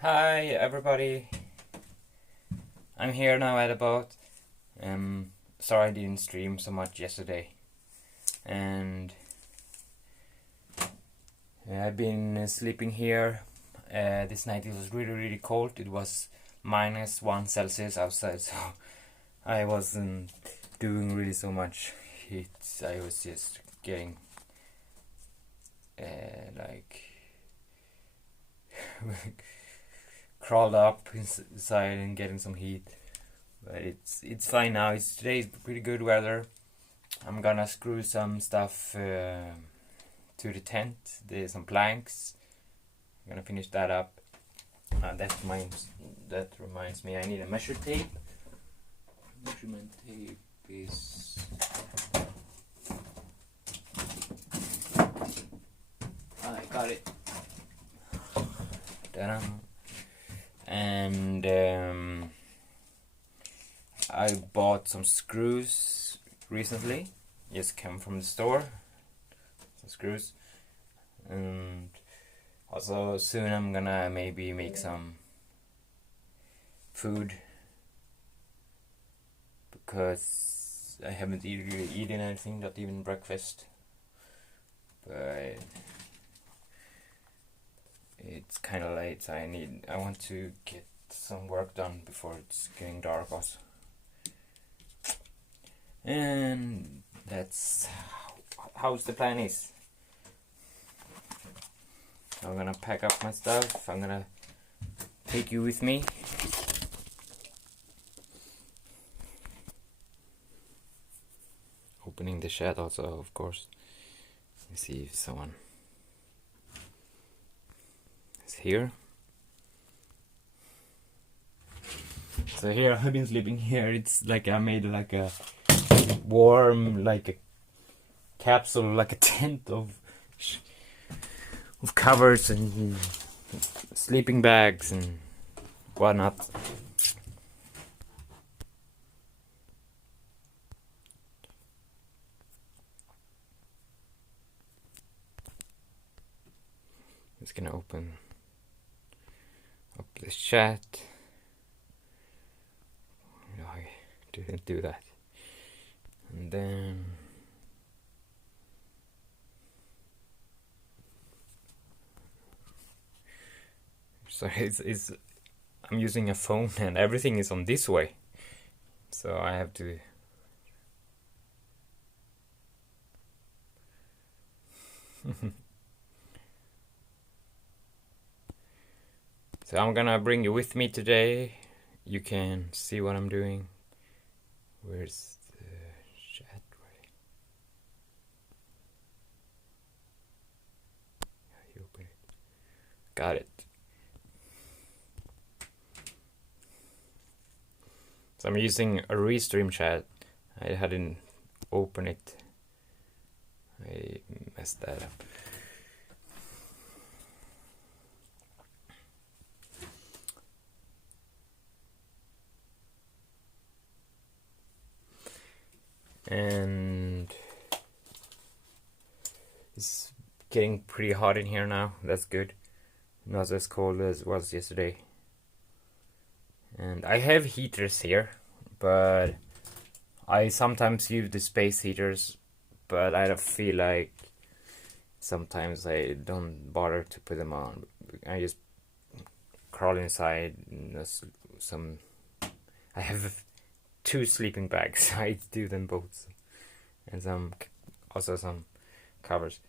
Hi everybody, I'm here now at about. Sorry I didn't stream so much yesterday, and I've been sleeping here. This night it was really cold. It was -1 Celsius outside, so I wasn't doing really so much heat. I was just getting like crawled up inside and getting some heat. But it's fine now. Today's pretty good weather. I'm gonna screw some stuff to the tent. There's some planks. I'm gonna finish that up. That reminds me, I need a measure tape. Measurement tape is I got it. Ta-da. And I bought some screws recently. Just came from the store. Some screws. And also soon I'm gonna maybe make some food, because I haven't really eaten anything, not even breakfast. But it's kind of late, so I want to get some work done before it's getting dark also. And that's how's the plan is. I'm gonna pack up my stuff. I'm gonna take you with me. Opening the shed also, of course. Let me see if someone is here. So here I've been sleeping here. It's like I made like a warm, like a capsule, like a tent of covers and sleeping bags and whatnot. Just gonna open up the chat. No, I didn't do that. And then so it's I'm using a phone and everything is on this way, so I have to so I'm gonna bring you with me today. You can see what I'm doing. Where's the chat? You open it. Got it. So I'm using a Restream chat. I hadn't opened it. I messed that up. And it's getting pretty hot in here now. That's good. Not as cold as it was yesterday. And I have heaters here, but I sometimes use the space heaters, but I don't feel like sometimes I don't bother to put them on. I just crawl inside. I have 2 sleeping bags. I do them both, and also some covers,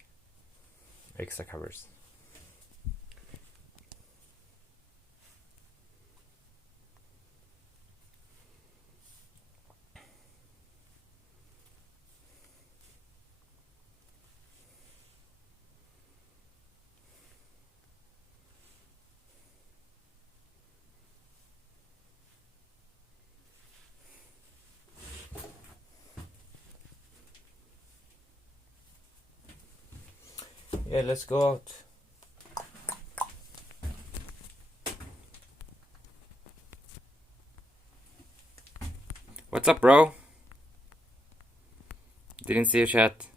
extra covers. Yeah, let's go out. What's up, bro? Didn't see your chat.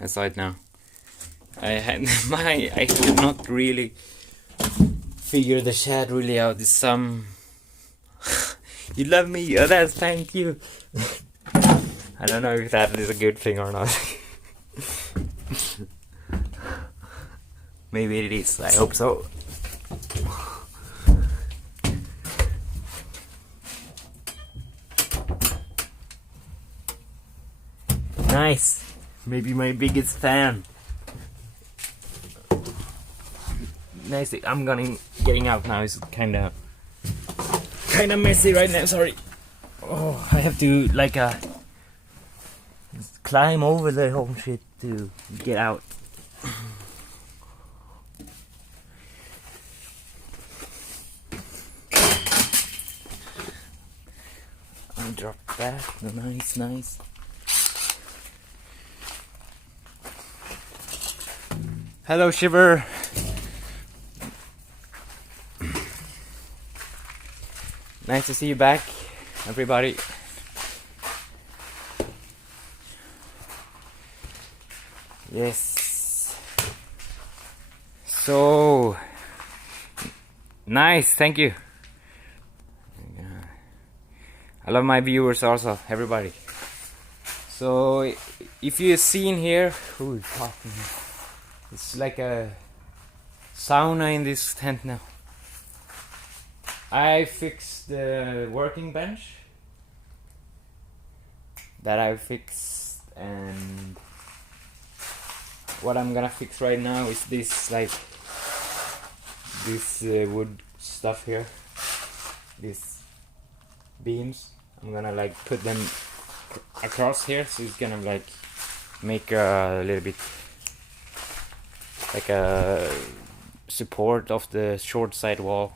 I saw it now. I had not really figure the chat really out. This some you love me. Oh, that's thank you. I don't know if that is a good thing or not. Maybe it is. I hope so. Nice. Maybe my biggest fan. Nice. I'm getting out now. It's kind of messy right now. Sorry. Oh, I have to like climb over the whole shit to get out. I'll drop that. Nice. Hello, Shiver. Nice to see you back, everybody. Yes. So nice, thank you. I love my viewers also, everybody. So if you've seen here, ooh, it's like a sauna in this tent now. I fixed the working bench that I fixed, and what I'm gonna fix right now is this wood stuff here, these beams. I'm gonna like put them across here, so it's gonna like make a little bit like a support of the short side wall,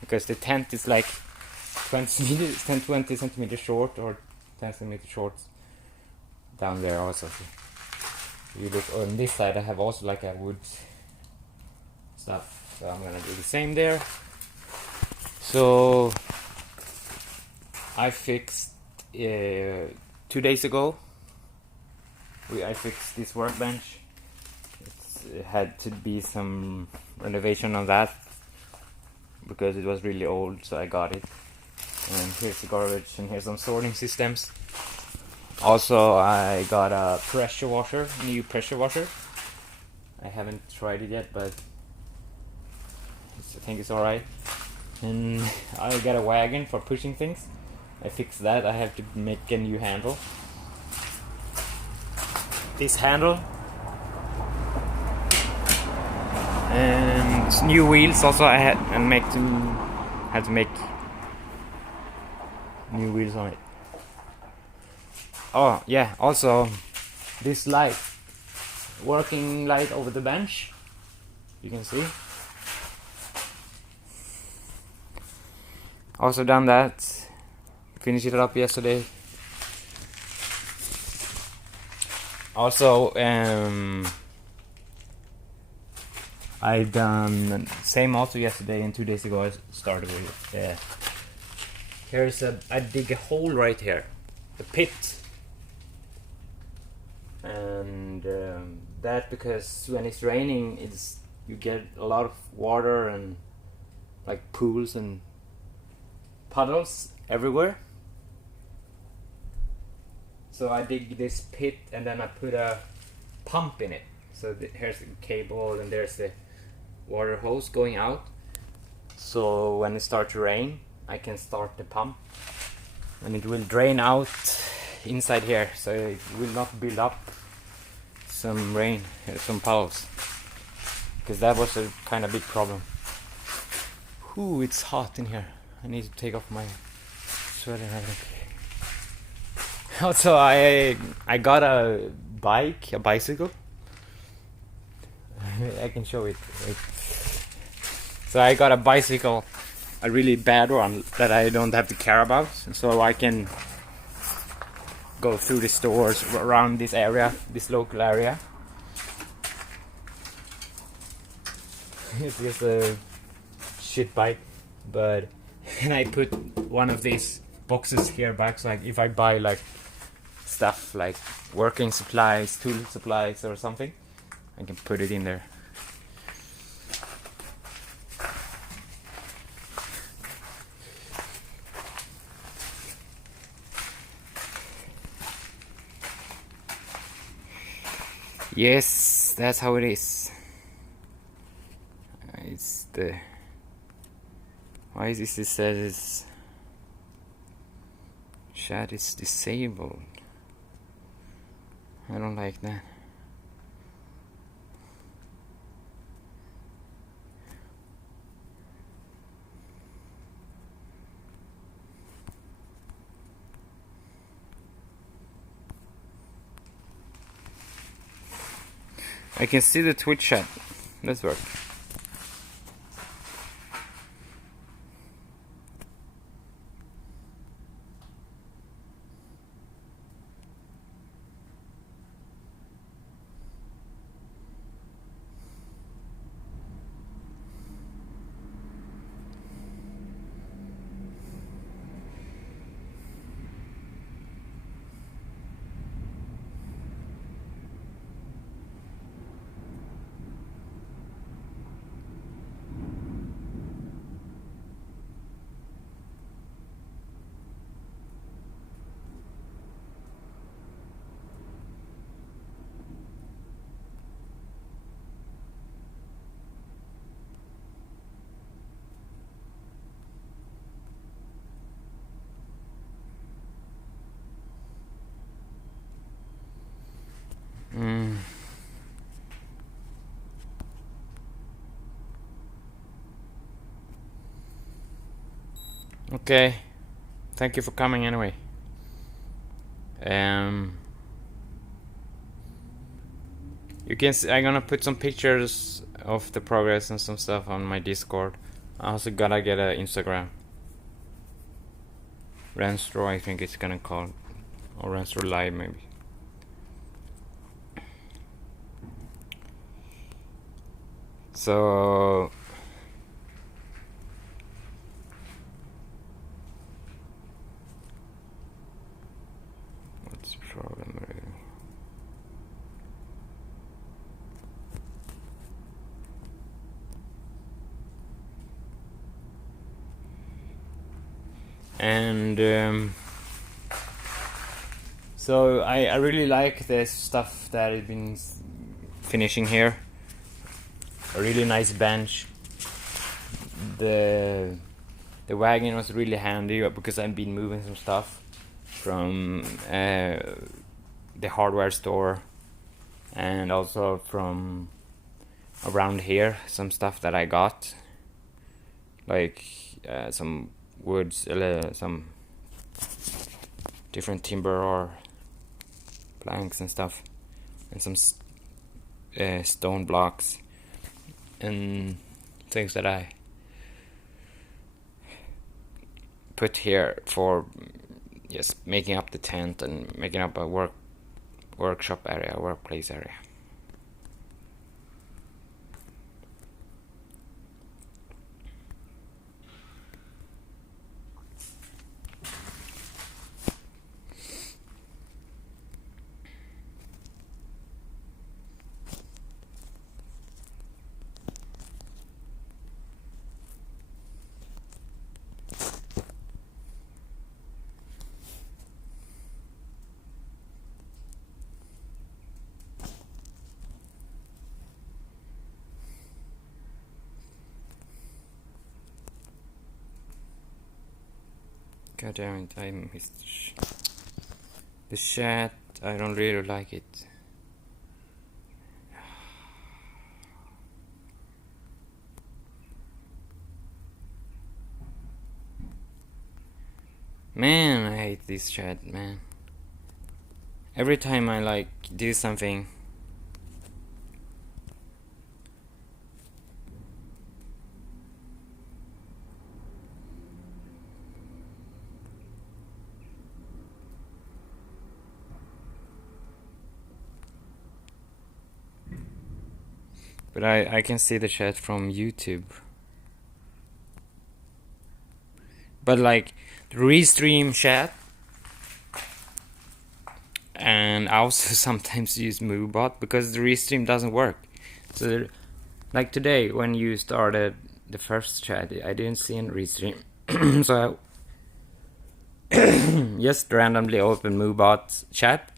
because the tent is like 20 centimeters short, or 10 centimeters short down there also. You look on this side, I have also like a wood stuff, so I'm gonna do the same there. So I fixed 2 days ago. I fixed this workbench. It had to be some renovation on that because it was really old, so I got it. And here's the garbage, and here's some sorting systems. Also, I got a pressure washer, new pressure washer. I haven't tried it yet, but I think it's alright. And I got a wagon for pushing things. I fixed that. I have to make a new handle. This handle. And new wheels also. I had to make new wheels on it. Oh yeah, also this light, working light over the bench, you can see. Also done that, finished it up yesterday. Also I done same also yesterday, and 2 days ago I started with it. Here's I dig a hole right here, the pit. And that because when it's raining, you get a lot of water and like pools and puddles everywhere. So I dig this pit, and then I put a pump in it. So here's the cable, and there's the water hose going out. So when it starts to rain, I can start the pump, and it will drain out inside here, so it will not build up some rain, some puddles, because that was a kind of big problem. Ooh, it's hot in here. I need to take off my sweater and everything. Also, I got a bicycle. I can show it. So I got a bicycle, a really bad one that I don't have to care about, so I can go through the stores around this area, this local area. It's just a shit bike, but and I put one of these boxes here back, so like if I buy like stuff like working supplies, tool supplies or something, I can put it in there. Yes, that's how it is. It's the... Why is this? It says chat is disabled. I don't like that. I can see the Twitch chat. Let's work. Okay, thank you for coming anyway. You can see, I'm gonna put some pictures of the progress and some stuff on my Discord. I also gotta get an Instagram. Renstro, I think it's gonna call, or Renstro Live maybe. So what's the problem really? And so I really like the stuff that I've been finishing here. A really nice bench. The wagon was really handy because I've been moving some stuff from the hardware store and also from around here, some stuff that I got, like some woods, some different timber or planks and stuff, and some stone blocks and things that I put here for just making up the tent and making up a workshop area, workplace area. God damn it, I missed the chat. I don't really like it. Man, I hate this chat, man. Every time I like do something, but I can see the chat from YouTube. But like the restream chat, and I also sometimes use MoveBot because the restream doesn't work. So like today when you started the first chat, I didn't see any restream. So I just randomly opened MoveBot's chat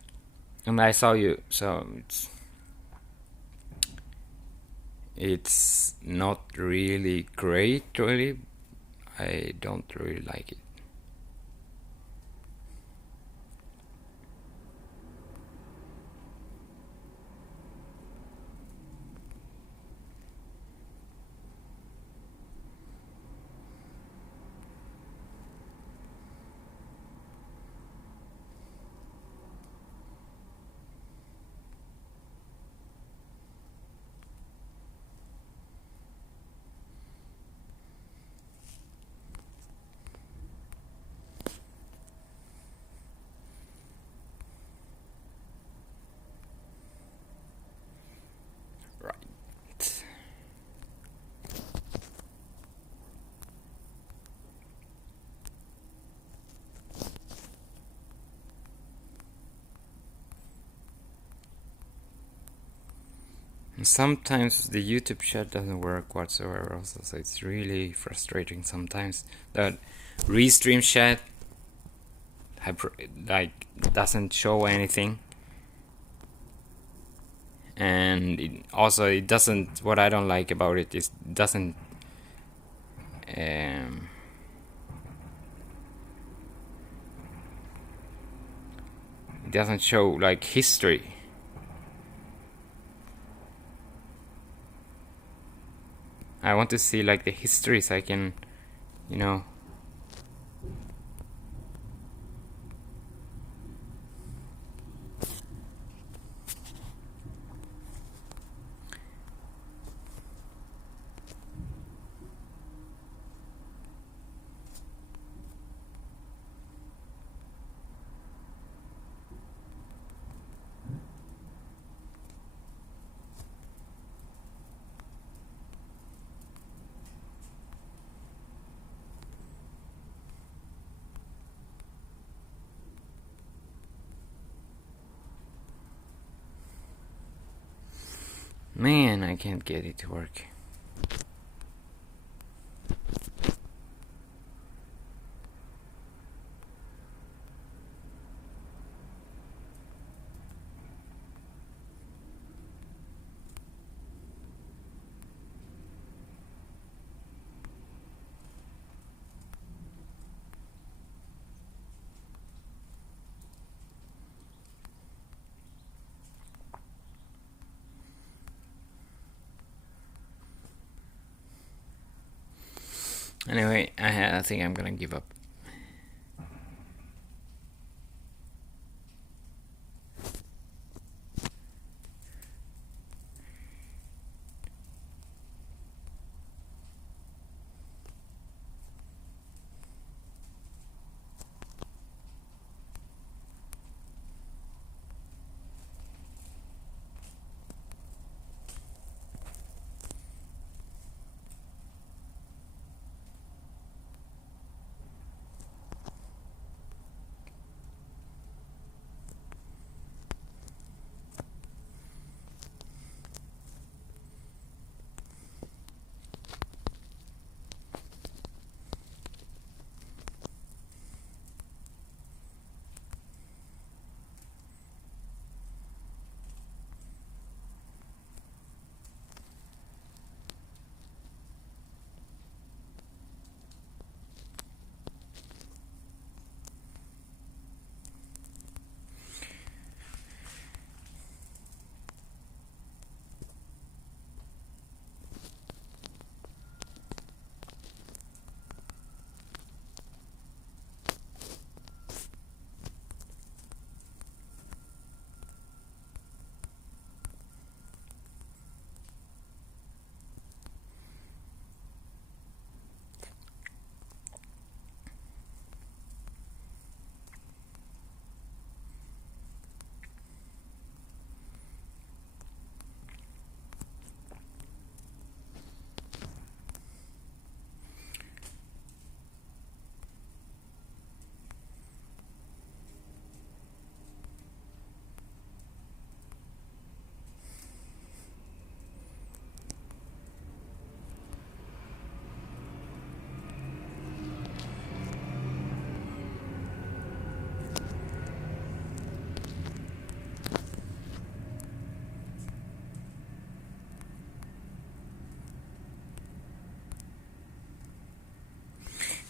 and I saw you, so it's It's not really great, really. I don't really like it. Right. Sometimes the YouTube chat doesn't work whatsoever also, so it's really frustrating sometimes. The restream chat like doesn't show anything, and it doesn't. What I don't like about it is it doesn't um, it doesn't show like history. I want to see like the history so I can, you know. Man, I can't get it to work. Anyway, I think I'm gonna give up.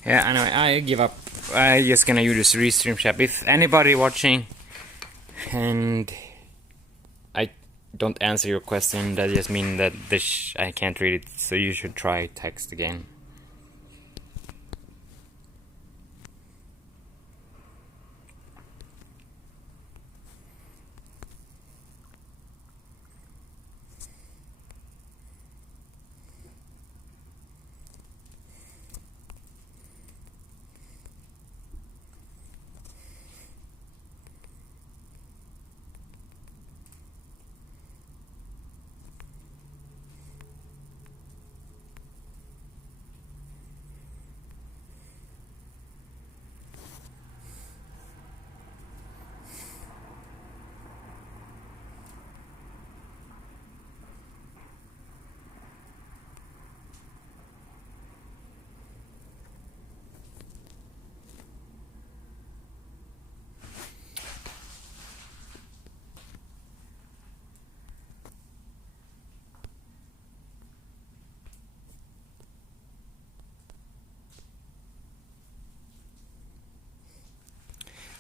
Yeah, anyway, I give up. I just gonna use this restream chat. If anybody watching and I don't answer your question, that just mean that I can't read it. So you should try text again.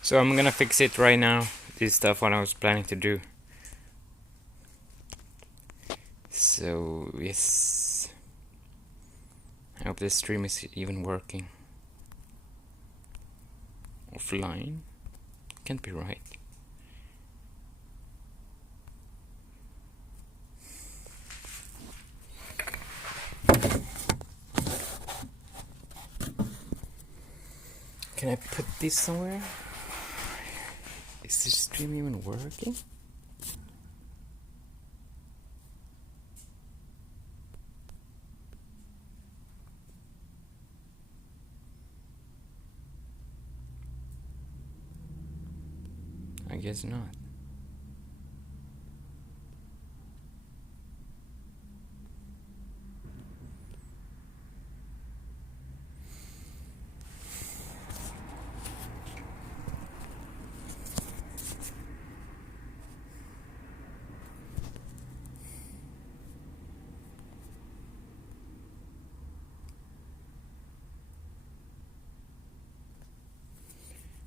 So I'm gonna fix it right now. This stuff what I was planning to do. So yes, I hope this stream is even working. Offline? Can't be right. Can I put this somewhere? Is this stream even working? I guess not.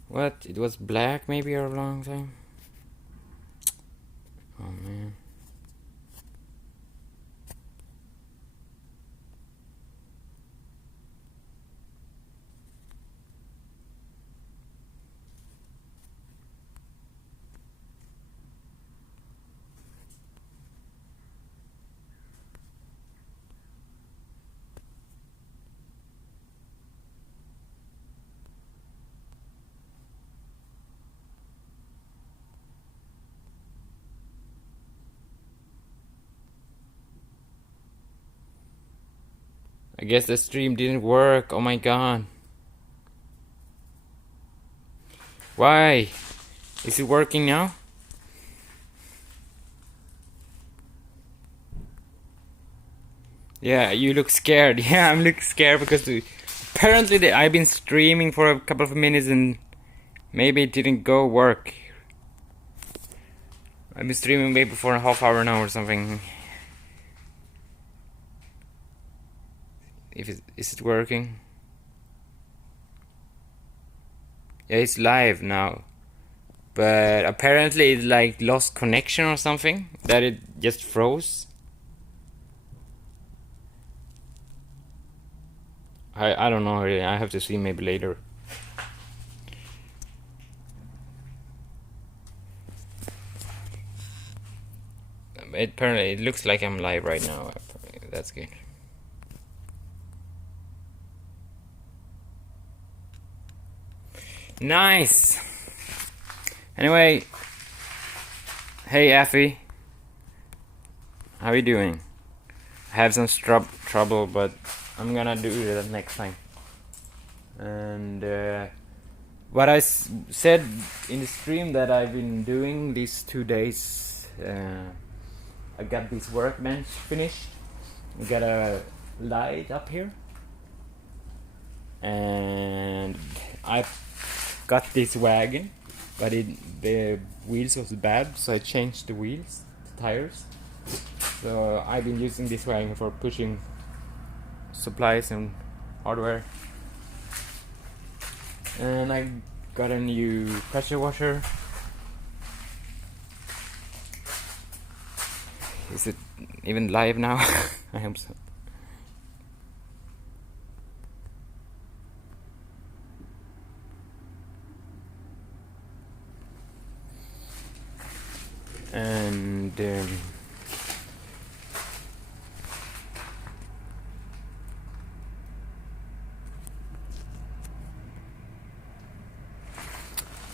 What? It was black maybe a long time? Oh man. I guess the stream didn't work. Oh my god. Why? Is it working now? Yeah, you look scared. Yeah, I'm looking scared because apparently I've been streaming for a couple of minutes and maybe it didn't go work. I've been streaming maybe for a half hour now or something. Is it working? Yeah, it's live now. But apparently it like lost connection or something. That it just froze. I don't know really. I have to see maybe later. Apparently it looks like I'm live right now. That's good. Nice. Anyway, hey Effie, how you doing? I have some trouble, but I'm gonna do that next time. And what I said in the stream that I've been doing these 2 days, I got this workbench finished. We got a light up here, and I got this wagon, but the wheels was bad, so I changed the wheels, the tires. So I've been using this wagon for pushing supplies and hardware. And I got a new pressure washer. Is it even live now? I hope so. And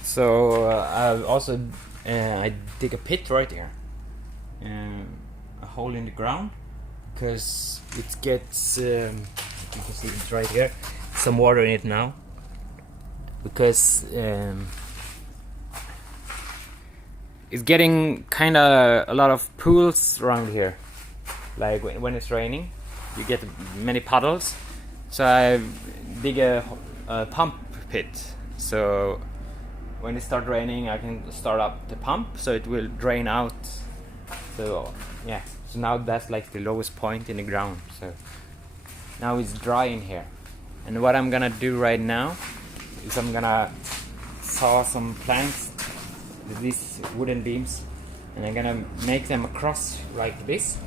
so I've also I dig a pit right here, a hole in the ground, because it gets you can see it's right here, some water in it now, because it's getting kind of a lot of pools around here. Like when it's raining, you get many puddles. So I dig a pump pit. So when it starts raining, I can start up the pump, so it will drain out. So yeah, so now that's like the lowest point in the ground. So now it's dry in here. And what I'm gonna do right now is I'm gonna saw some planks, these wooden beams, and I'm gonna make them across like this.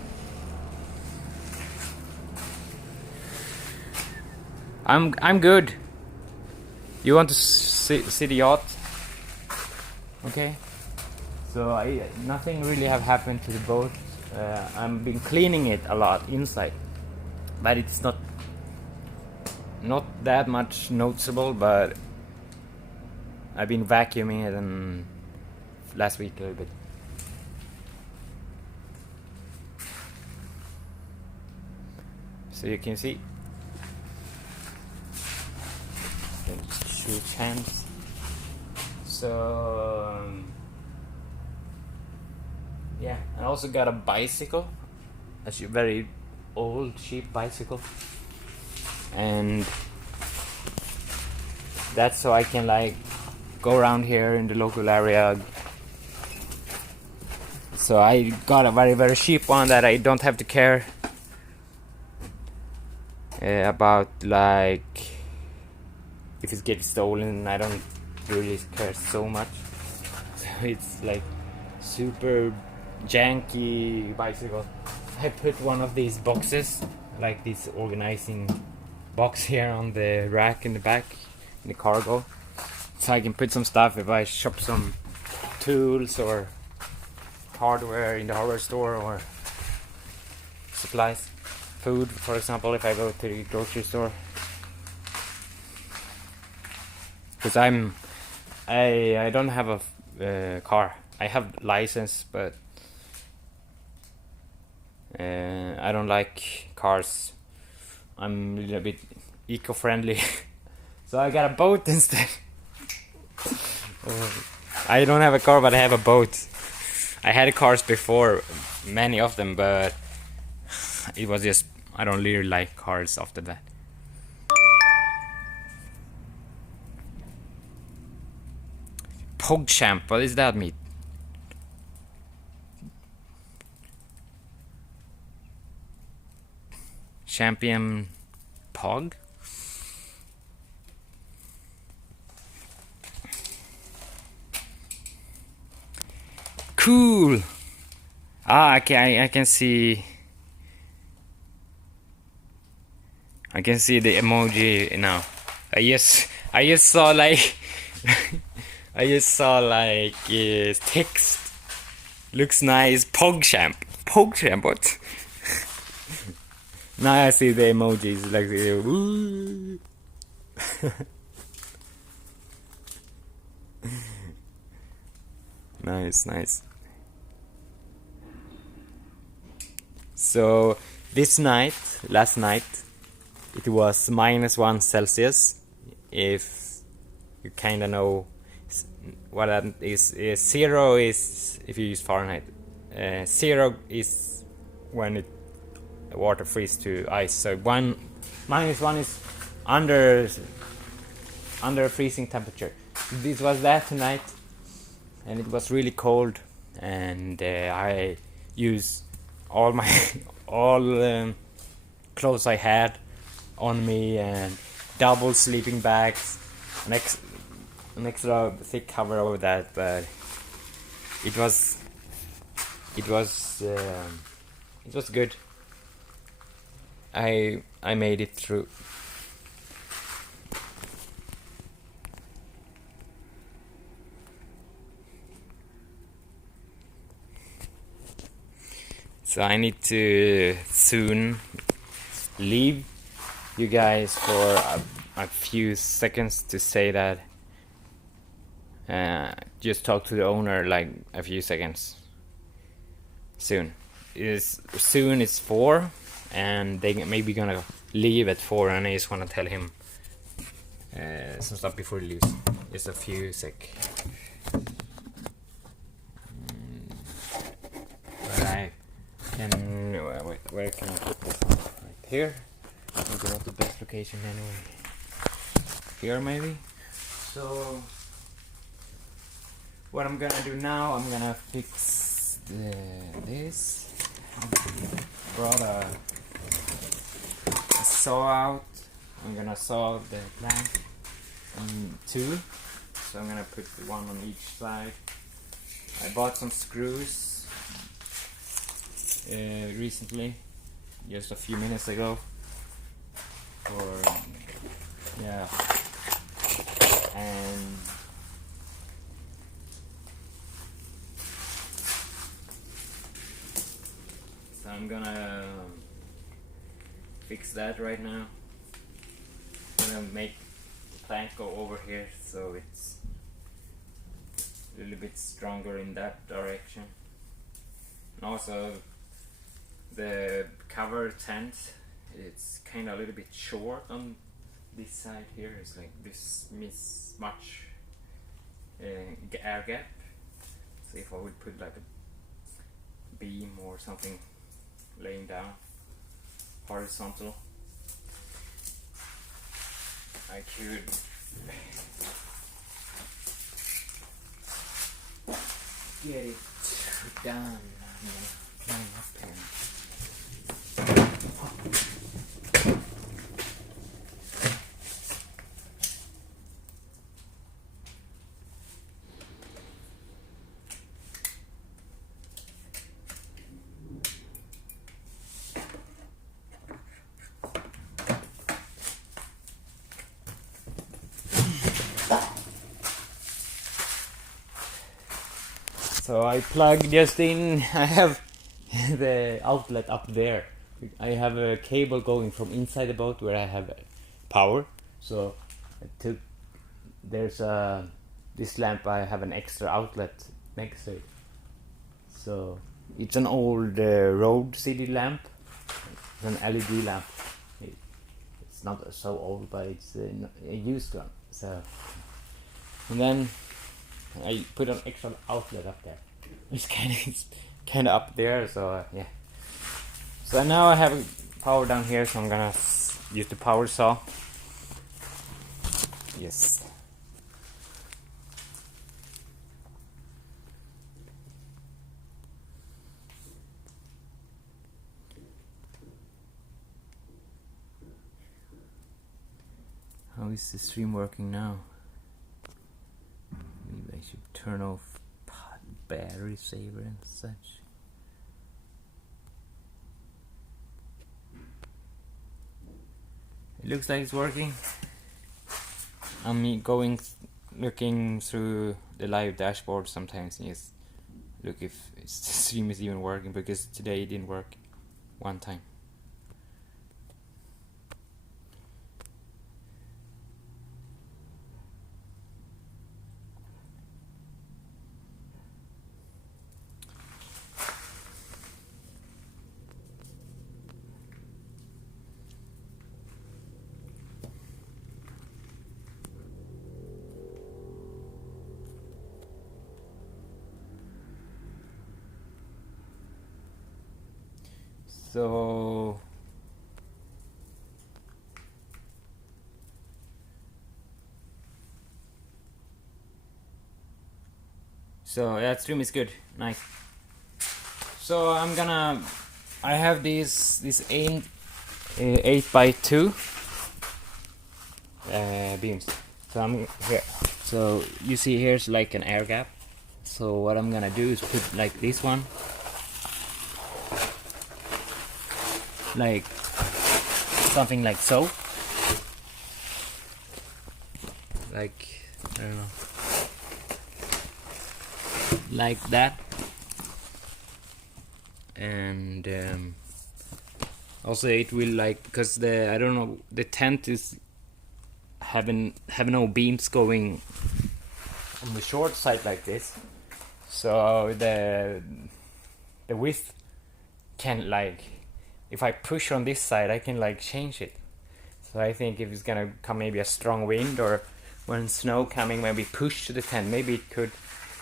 I'm good. You want to see the yacht? Okay. So nothing really have happened to the boat. I've been cleaning it a lot inside, but it's not that much noticeable. But I've been vacuuming it and last week a little bit. So you can see the 2 champs. So yeah, I also got a bicycle, a very old cheap bicycle, and that's so I can like go around here in the local area. So I got a very very cheap one that I don't have to care about, like if it gets stolen. I don't really care so much. So it's like super janky bicycle. I put one of these boxes, like this organizing box here on the rack in the back in the cargo, so I can put some stuff if I shop some tools or hardware in the hardware store, or supplies, food, for example, if I go to the grocery store. Because I don't have a car. I have license, but I don't like cars. I'm a little bit eco-friendly. So I got a boat instead. I don't have a car, but I have a boat. I had cars before, many of them, but it was just, I don't really like cars after that. PogChamp, what does that mean? Champion Pog? Cool! I can see the emoji now. I just saw like text. Looks nice. PogChamp, what? Now I see the emojis like woo. Nice. So last night, it was -1 Celsius. If you kind of know what that is. 0 is if you use Fahrenheit. 0 is when the water freezes to ice. So -1 is under freezing temperature. This was that tonight, and it was really cold, and I used all my clothes I had on me, and double sleeping bags, an extra thick cover over that, but it was good. I made it through. So I need to soon leave you guys for a few seconds to say that. Just talk to the owner like a few seconds. Soon is 4, and they maybe gonna leave at 4, and I just wanna tell him some stuff before he leaves. Just a few sec. But I can where can I put this? Right here. Maybe not the best location anyway. Here maybe. So what I'm gonna do now, I'm gonna fix this. Brought a saw out. I'm gonna saw the plank in 2. So I'm gonna put one on each side. I bought some screws recently, just a few minutes ago. And so I'm gonna fix that right now. I'm gonna make the plank go over here so it's a little bit stronger in that direction. And also the cover tent, it's kind of a little bit short on this side here. It's like this much air gap. So if I would put like a beam or something laying down horizontal, I could get it done. I'm gonna climb up here. So I plug just in. I have the outlet up there. I have a cable going from inside the boat where I have power. So I took this lamp. I have an extra outlet next to it. So it's an old road city lamp. It's an LED lamp. It's not so old, but it's a used one. So and then I put an extra outlet up there. It's kind of up there, so yeah. So now I have power down here, so I'm gonna use the power saw. Yes. How is the stream working now? Maybe I should turn off battery saver and such. It looks like it's working. I'm looking through the live dashboard sometimes and just look if the stream is even working, because today it didn't work one time. So that stream is good, nice. So I have this 8x2 beams. So So you see here's like an air gap. So what I'm gonna do is put like this one, like something like so, like I don't know, like that. And also it will like, because the, I don't know, the tent is having no beams going on the short side like this, so the width can, like, if I push on this side I can like change it. So I think if it's gonna come maybe a strong wind, or when snow coming, maybe push to the tent, maybe it could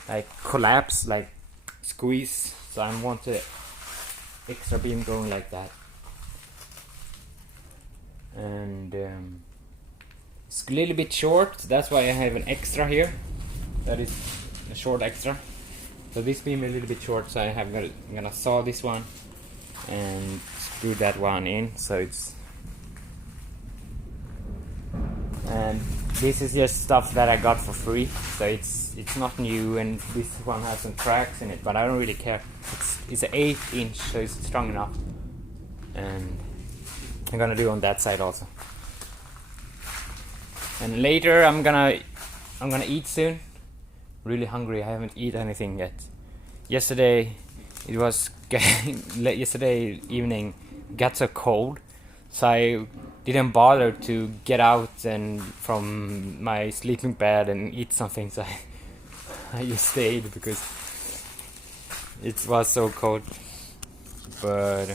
like collapse, like squeeze. So I want the extra beam going like that. And it's a little bit short, that's why I have an extra here. That is a short extra. So this beam is a little bit short, so I'm gonna saw this one and screw that one in. So it's, and this is just stuff that I got for free, so it's not new, and this one has some cracks in it, but I don't really care. It's an 8-inch, so it's strong enough. And I'm gonna do on that side also. And later I'm gonna eat soon. Really hungry. I haven't eaten anything yet. Yesterday it was yesterday evening got so cold, so I didn't bother to get out and from my sleeping bed and eat something. So I just stayed because it was so cold. But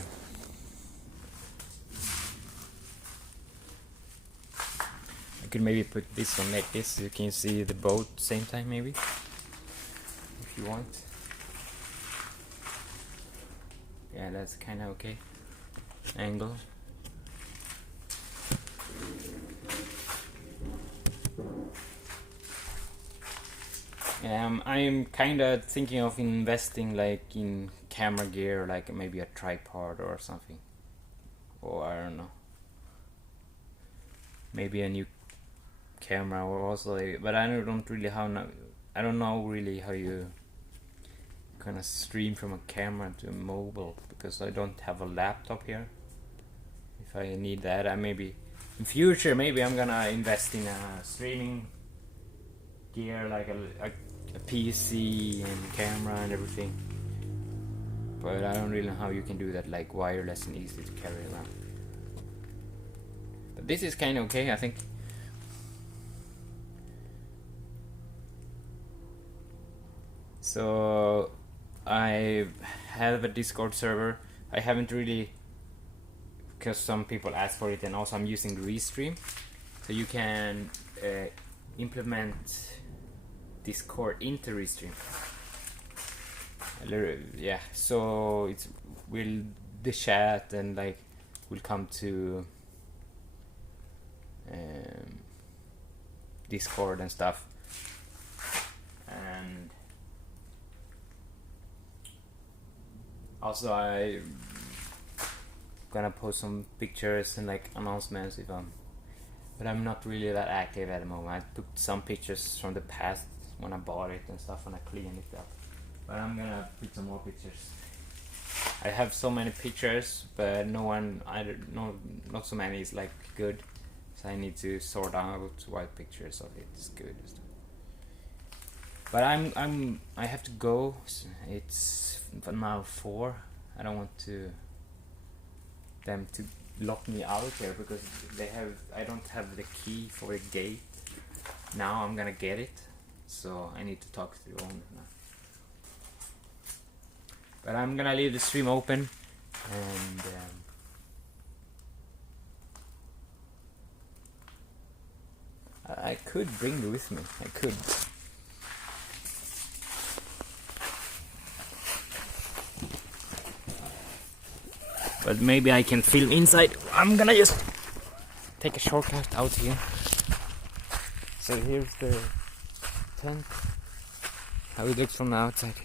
I could maybe put this one like this, so you can see the boat same time, maybe, if you want. Yeah, that's kind of okay angle. I'm kind of thinking of investing like in camera gear, like maybe a tripod or something, or I don't know, maybe a new camera, or also but I don't really I don't know really how you kind of stream from a camera to a mobile, because I don't have a laptop here. If I need that, I maybe in future maybe I'm gonna invest in a streaming gear, like a PC and camera and everything. But I don't really know how you can do that, like wireless and easy to carry around. But this is kind of okay, I think. So I have a Discord server. I haven't really, because some people ask for it, and also I'm using Restream, so you can implement Discord into Restream. Yeah, so it will, the chat and like will come to Discord and stuff. And also I gonna post some pictures and like announcements if but I'm not really that active at the moment. I took some pictures from the past when I bought it and stuff, when I cleaned it up. But I'm gonna put some more pictures. I have so many pictures, but not so many is like good. So I need to sort out what pictures of it is good and stuff. But I have to go. It's now 4. I don't want them to lock me out here, because I don't have the key for the gate. Now I'm gonna get it, so I need to talk to the owner now. But I'm gonna leave the stream open, and I could bring it with me. I could. But maybe I can film inside. I'm gonna just take a shortcut out here. So here's the tent, how it looks from the outside.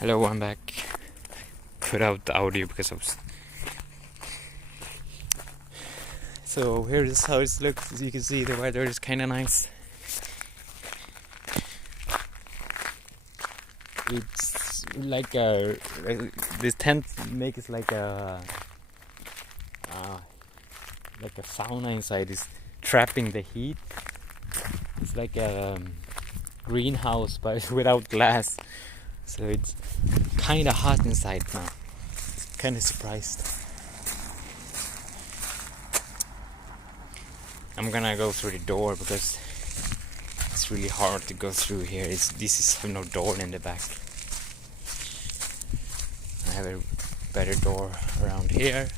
Hello, I'm back. Put out the audio because I was. So here's how it looks. As you can see, the weather is kind of nice. It's like this tent makes like a sauna inside. It's trapping the heat. It's like a greenhouse, but without glass. So it's kind of hot inside now. Kind of surprised. I'm gonna go through the door because it's really hard to go through here. This is no door in the back. I have a better door around here.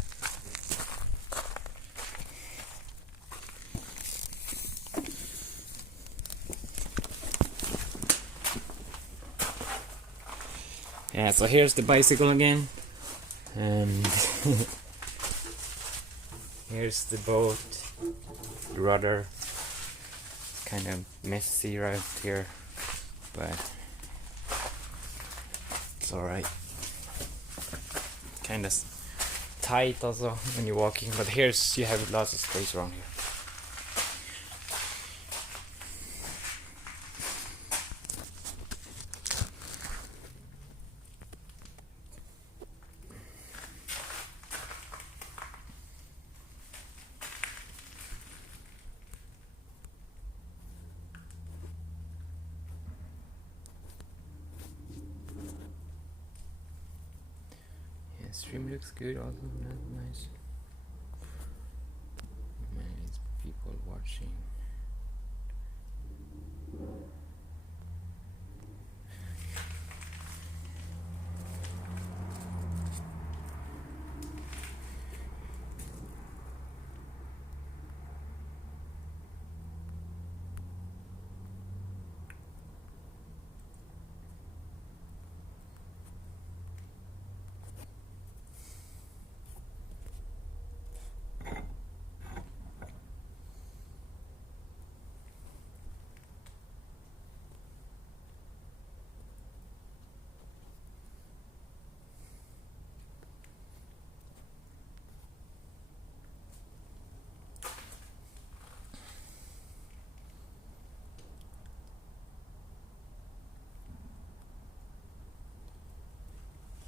Yeah, so here's the bicycle again, and here's the boat, the rudder. Kind of messy right here, but it's alright. Kind of tight also when you're walking, but here's you have lots of space around here. Stream looks good also, nice. Many people watching.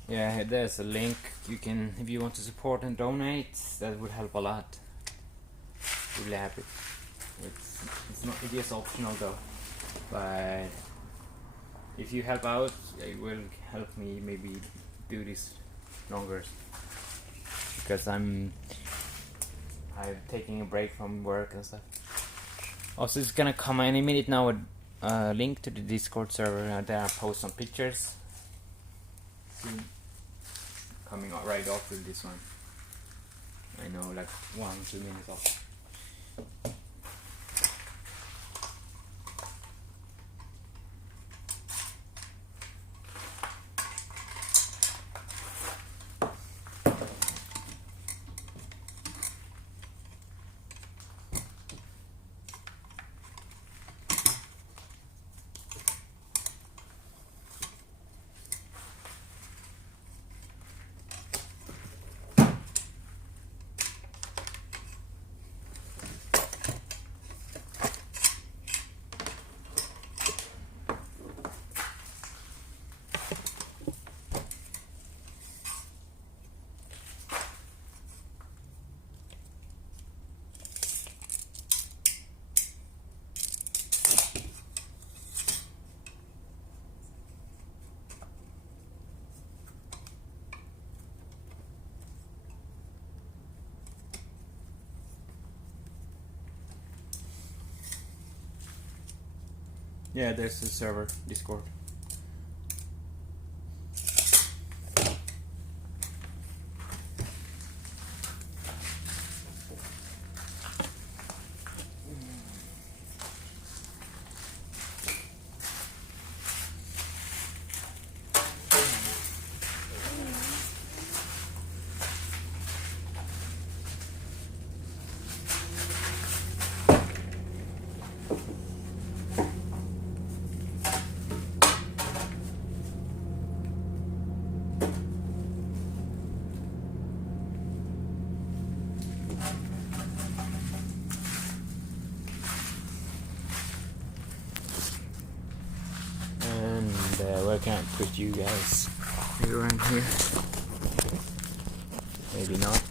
Yeah, there's a link. You can, if you want to support and donate, that would help a lot. Really happy. It's not, it is optional though, but if you help out, it will help me maybe do this longer, because I'm taking a break from work and stuff. Also, it's gonna come any minute now a link to the Discord server. There I post some pictures. Coming out right after this one. I know, like 1-2 minutes off. Yeah, there's the server, Discord. can't put you guys around here. Maybe not.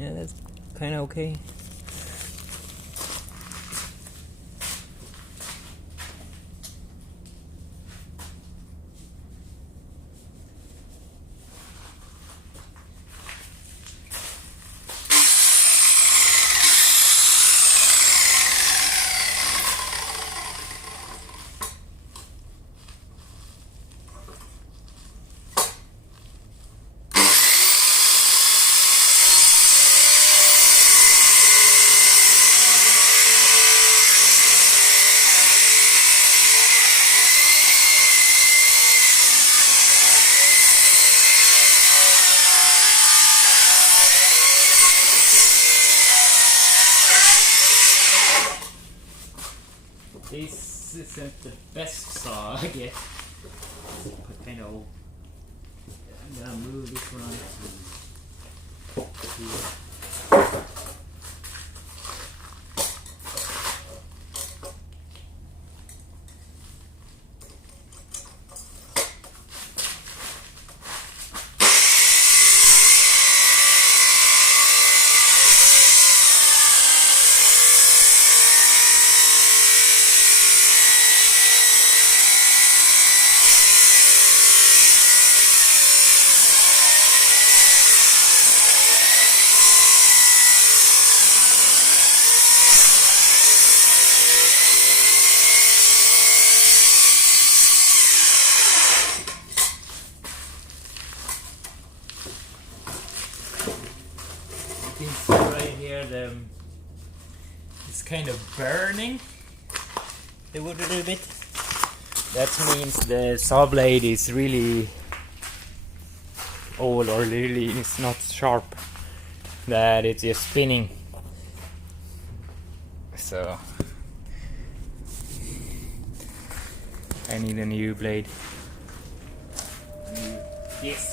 Yeah, that's kind of okay. This isn't the best saw I get. But kind of, I'm gonna move this one to here. You can see right here it's kind of burning the wood a little bit. That means the saw blade is really old, or really it's not sharp, that it's just spinning. So I need a new blade. Yes.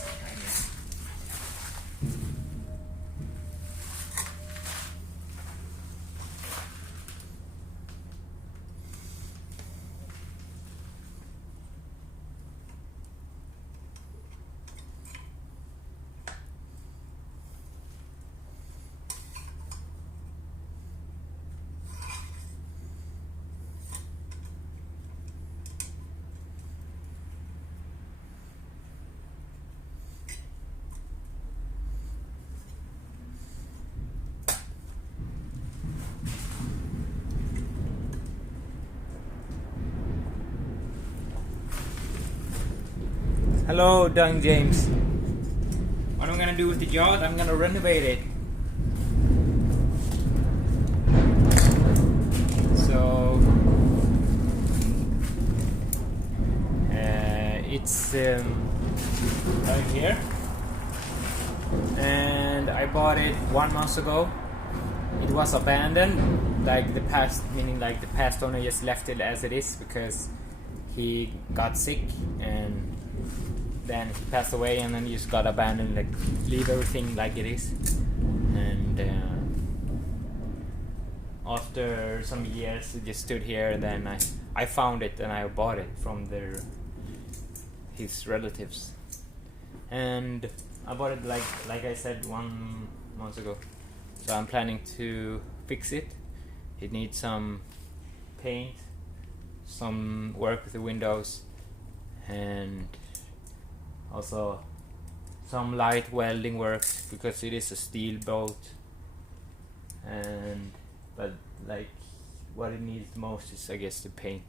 Hello, Dung James. What I'm gonna do with the yacht, I'm gonna renovate it. So it's right here, and I bought it 1 month ago. It was abandoned, like the past, meaning like the past owner just left it as it is because he got sick and then he passed away, and then he just got abandoned, like leave everything like it is. And after some years it just stood here, and then I found it and I bought it from his relatives, and I bought it like I said 1 month ago. So I'm planning to fix it. It needs some paint, some work with the windows, and also some light welding work because it is a steel boat. But like what it needs most is, I guess, the paint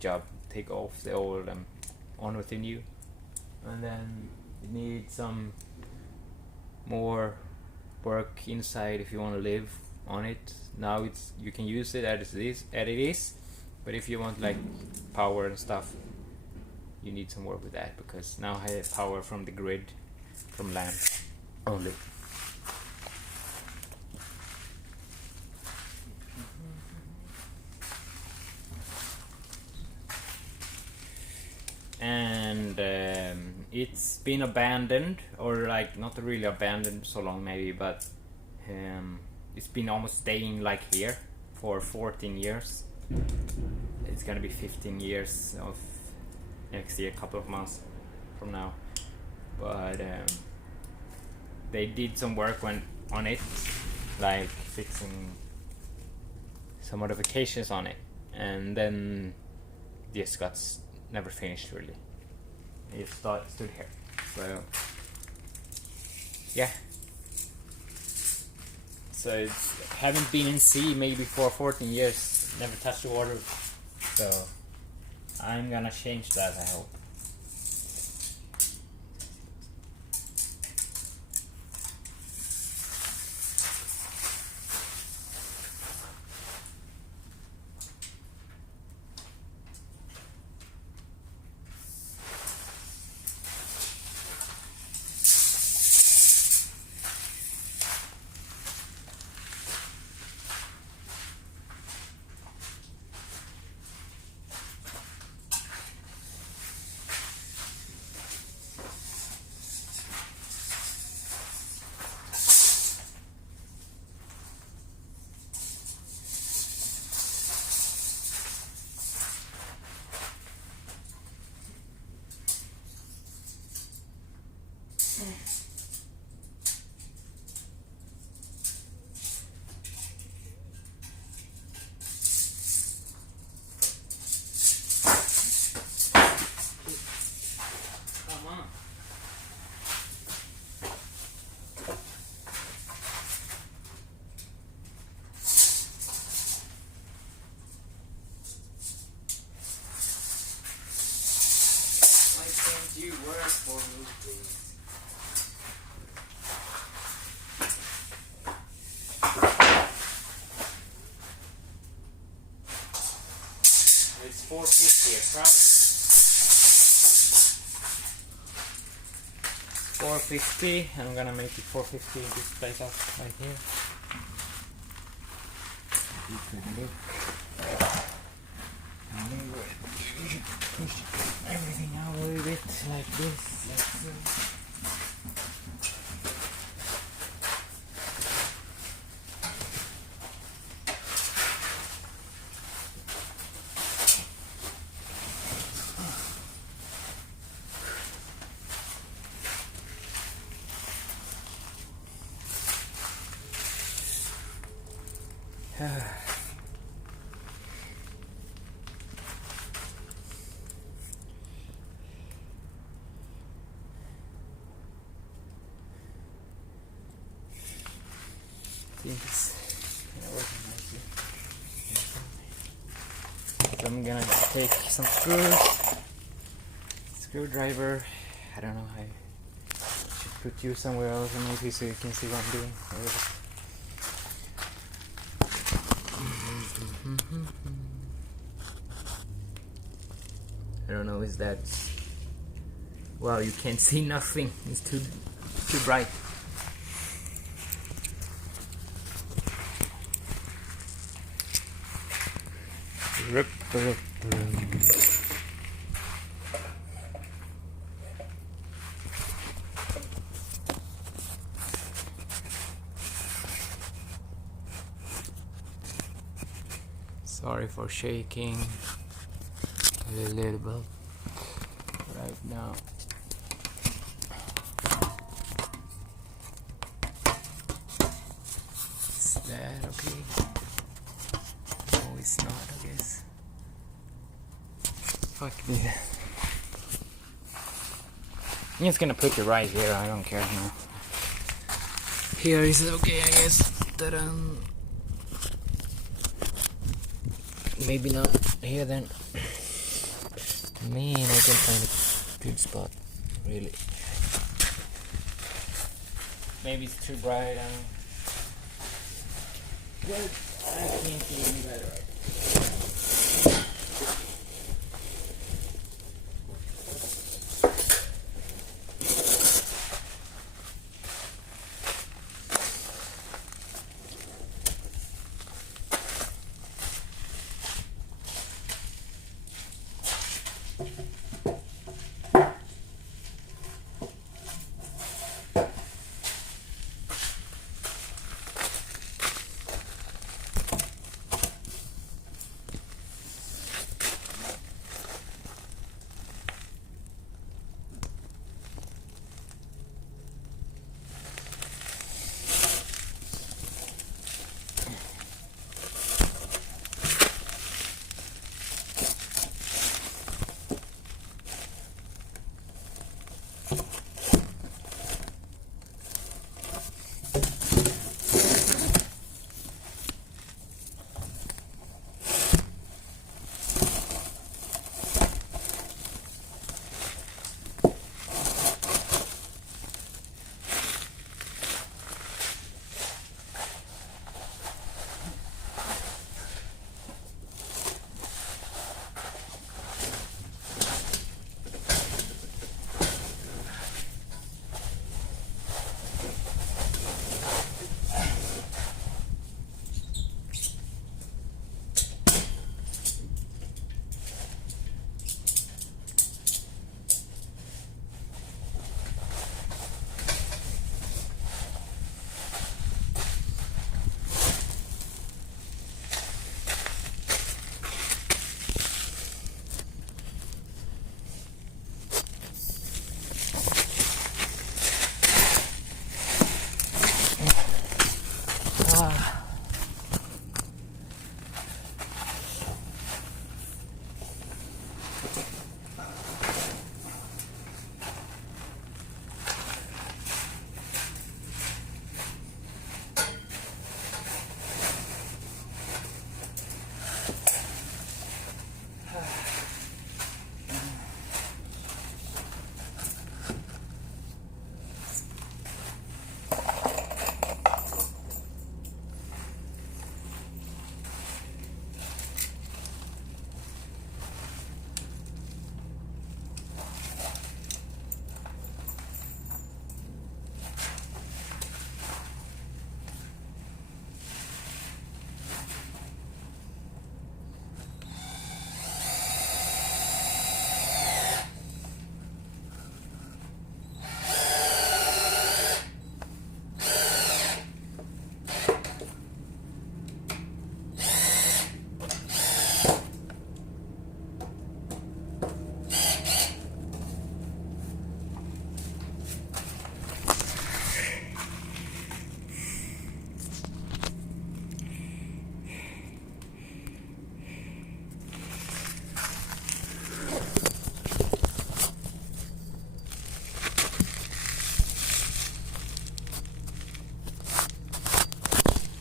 job. Take off the old and on with the new, and then it needs some more work inside if you want to live on it. Now you can use it as it is, but if you want like power and stuff, you need some work with that, because now I have power from the grid, from land only. and it's been abandoned, or like not really abandoned so long maybe, but it's been almost staying like here for 14 years. It's gonna be 15 years of next year, a couple of months from now. But they did some work on it, like fixing some modifications on it, and then this got never finished really. It stood here. So yeah. So it haven't been in sea maybe for 14 years, never touched the water. So I'm gonna change that, I hope. You work for me, please. It's 450 across. 450. I'm gonna make it 450. This place up right here. You can look. Push everything out a little bit like this, like so. So I'm gonna take some screwdriver. I don't know, I should put you somewhere else maybe so you can see what I'm doing. I don't know, is that... Well, you can't see nothing, it's too bright. Sorry for shaking a little bit right now. Is that okay? No, it's not, I guess. Fuck me. I'm just gonna put it right here, I don't care now. Here is okay, I guess. Maybe not here then. Man, I can find a good spot, really. Maybe it's too bright, but I can't see any better.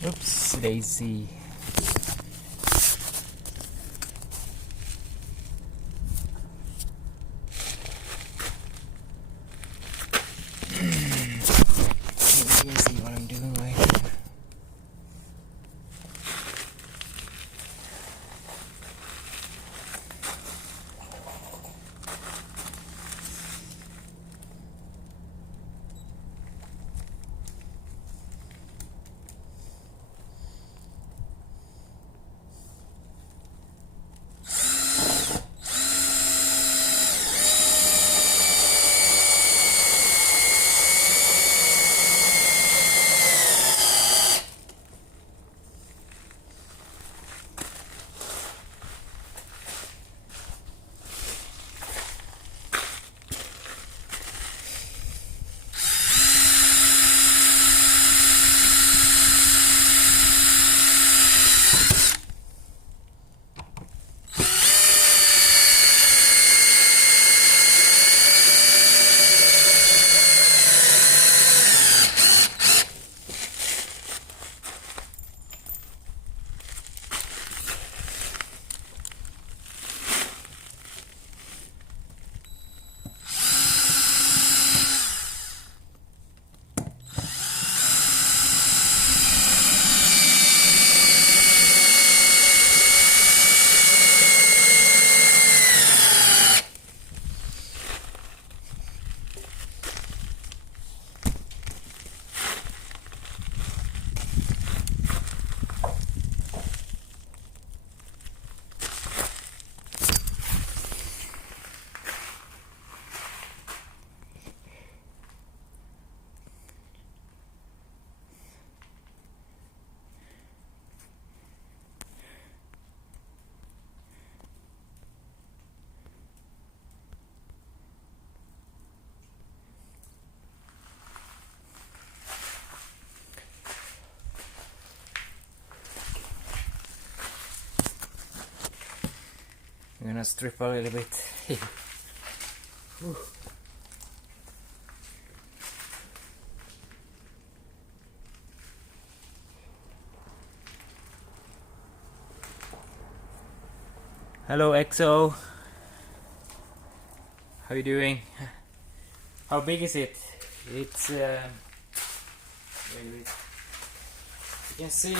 Oops, Daisy. You can see what I'm doing right here. I'm gonna strip a little bit. Hello EXO. How you doing? How big is it? It's wait a minute. You can see.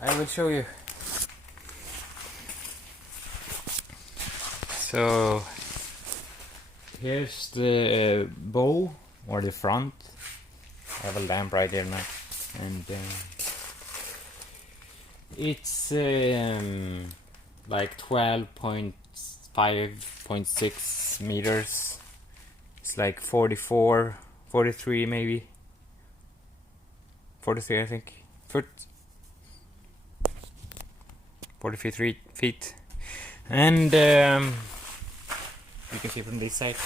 I will show you. So here's the bow or the front. I have a lamp right there now, and it's like 12.5.6 meters. It's like 44, 43 maybe. 43 I think. Foot. 43 feet. And you can see from this side.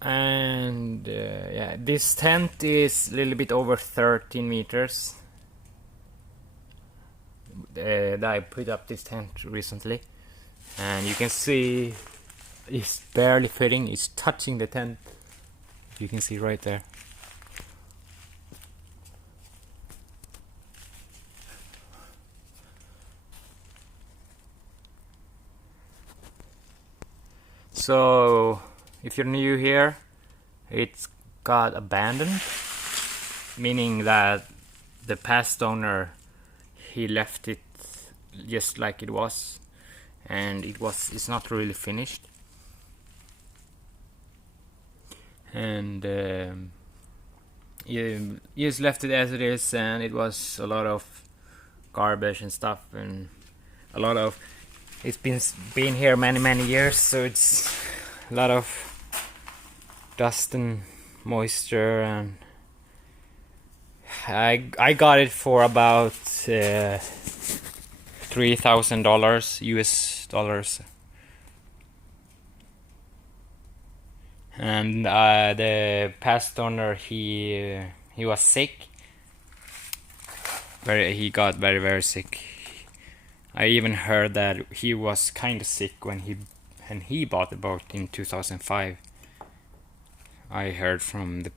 And yeah, this tent is a little bit over 13 meters. I put up this tent recently, and you can see it's barely fitting. It's touching the tent. You can see right there. So if you're new here, it's got abandoned, meaning that the past owner, he left it just like it was, and it's not really finished. And he just left it as it is, and it was a lot of garbage and stuff, and a lot of it's been here many years, so it's a lot of dust and moisture. And I got it for about $3,000 US dollars, and the past owner, he was sick. He got very sick. I even heard that he was kind of sick when he bought the boat in 2005. I heard from the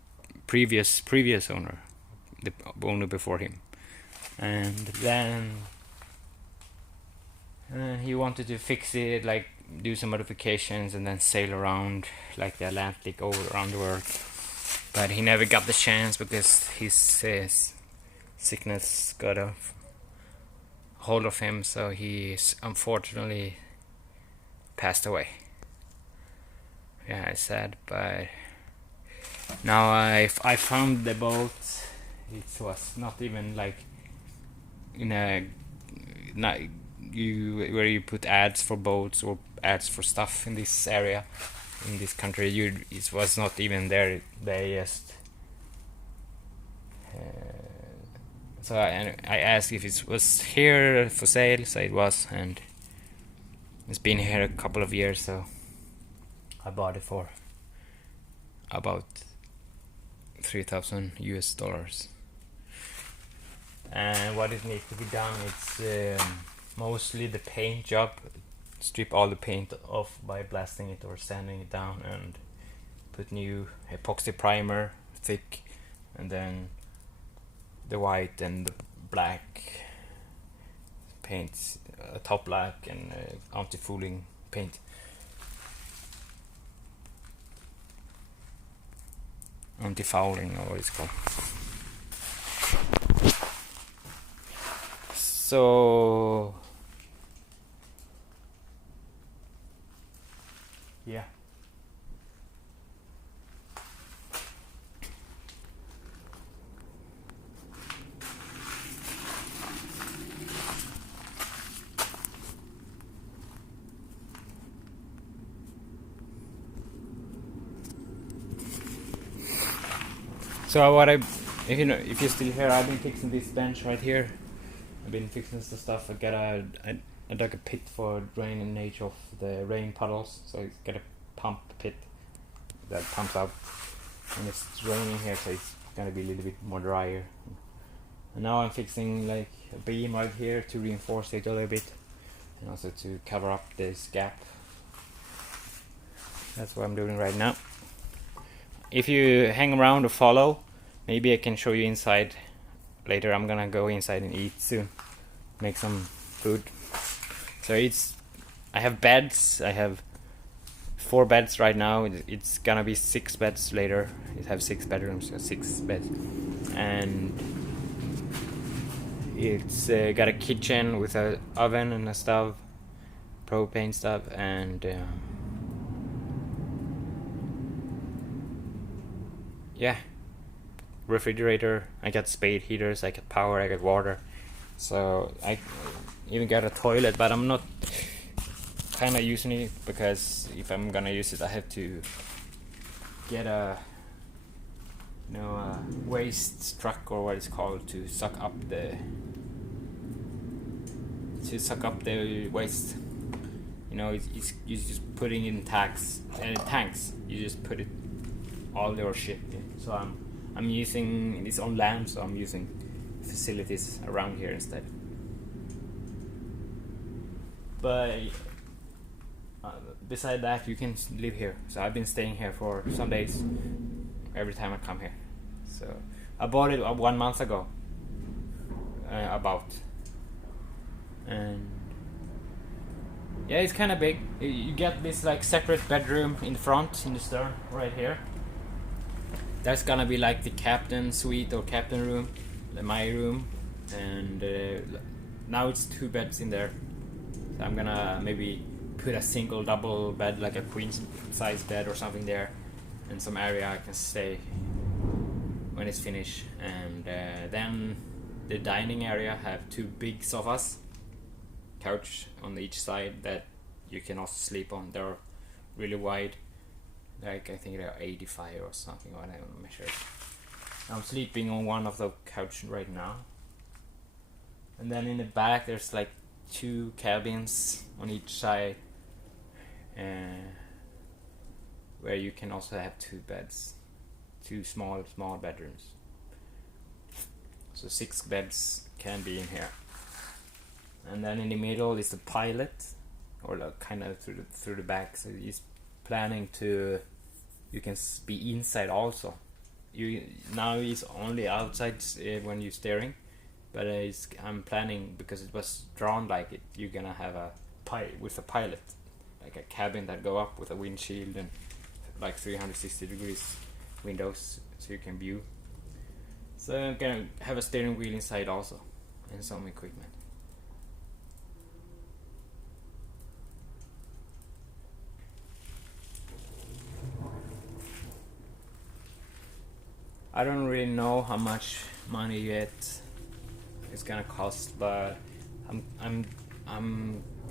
previous owner, the owner before him, and then he wanted to fix it, like do some modifications and then sail around like the Atlantic all around the world, but he never got the chance because his sickness got a hold of him, so he unfortunately passed away. Yeah, it's sad, but now I found the boat. It was not even like in a not where you put ads for boats or ads for stuff in this area, in this country. It was not even there. They just so I asked if it was here for sale, so it was, and it's been here a couple of years, so I bought it for about $3,000. And what it needs to be done, it's mostly the paint job. Strip all the paint off by blasting it or sanding it down, and put new epoxy primer, thick, and then the white and the black paints, top black and anti-fouling paint. Anti-fouling, or what it's called. So yeah. So if you're still here, I've been fixing this bench right here. I've been fixing the stuff. I dug a pit for drainage of the rain puddles, so it's got a pump pit that pumps out, and it's raining here, so it's gonna be a little bit more drier. And now I'm fixing like a beam right here to reinforce it a little bit, and also to cover up this gap. That's what I'm doing right now. If you hang around or follow, maybe I can show you inside later. I'm gonna go inside and eat soon, make some food. So I have beds. I have 4 beds right now. It's gonna be 6 beds later. It have 6 bedrooms, so 6 beds, and it's got a kitchen with an oven and a stove, propane stove, and yeah, refrigerator. I got spade heaters, I got power, I got water. So I even got a toilet, but I'm not kind of using it, because if I'm gonna use it, I have to get a waste truck, or what it's called, to suck up the waste. It's you just putting in tanks. You just put it all your shit in. So I'm using it's on land, so I'm using facilities around here instead. But beside that, you can live here. So I've been staying here for some days every time I come here. So I bought it 1 month ago, about, and yeah, it's kind of big. You get this like separate bedroom in front, in the stern, right here. That's gonna be like the captain suite or captain room, my room, and now it's 2 beds in there. So I'm gonna maybe put a single double bed, like a queen size bed or something there, and some area I can stay when it's finished. And then the dining area have 2 big sofas, couch on each side that you can also sleep on. They're really wide. Like I think they're 85 or something, I don't measure. I'm sleeping on one of the couch right now. And then in the back there's like 2 cabins on each side, where you can also have 2 beds, 2 small bedrooms. So 6 beds can be in here. And then in the middle is the pilot, or like kind of through the back. So he's planning to, you can be inside also, you now it's only outside when you're steering, but I'm planning, because it was drawn like it, you're gonna have a with a pilot, like a cabin that go up with a windshield and like 360 degrees windows so you can view. So I'm gonna have a steering wheel inside also, and some equipment. I don't really know how much money yet it's gonna cost, but I'm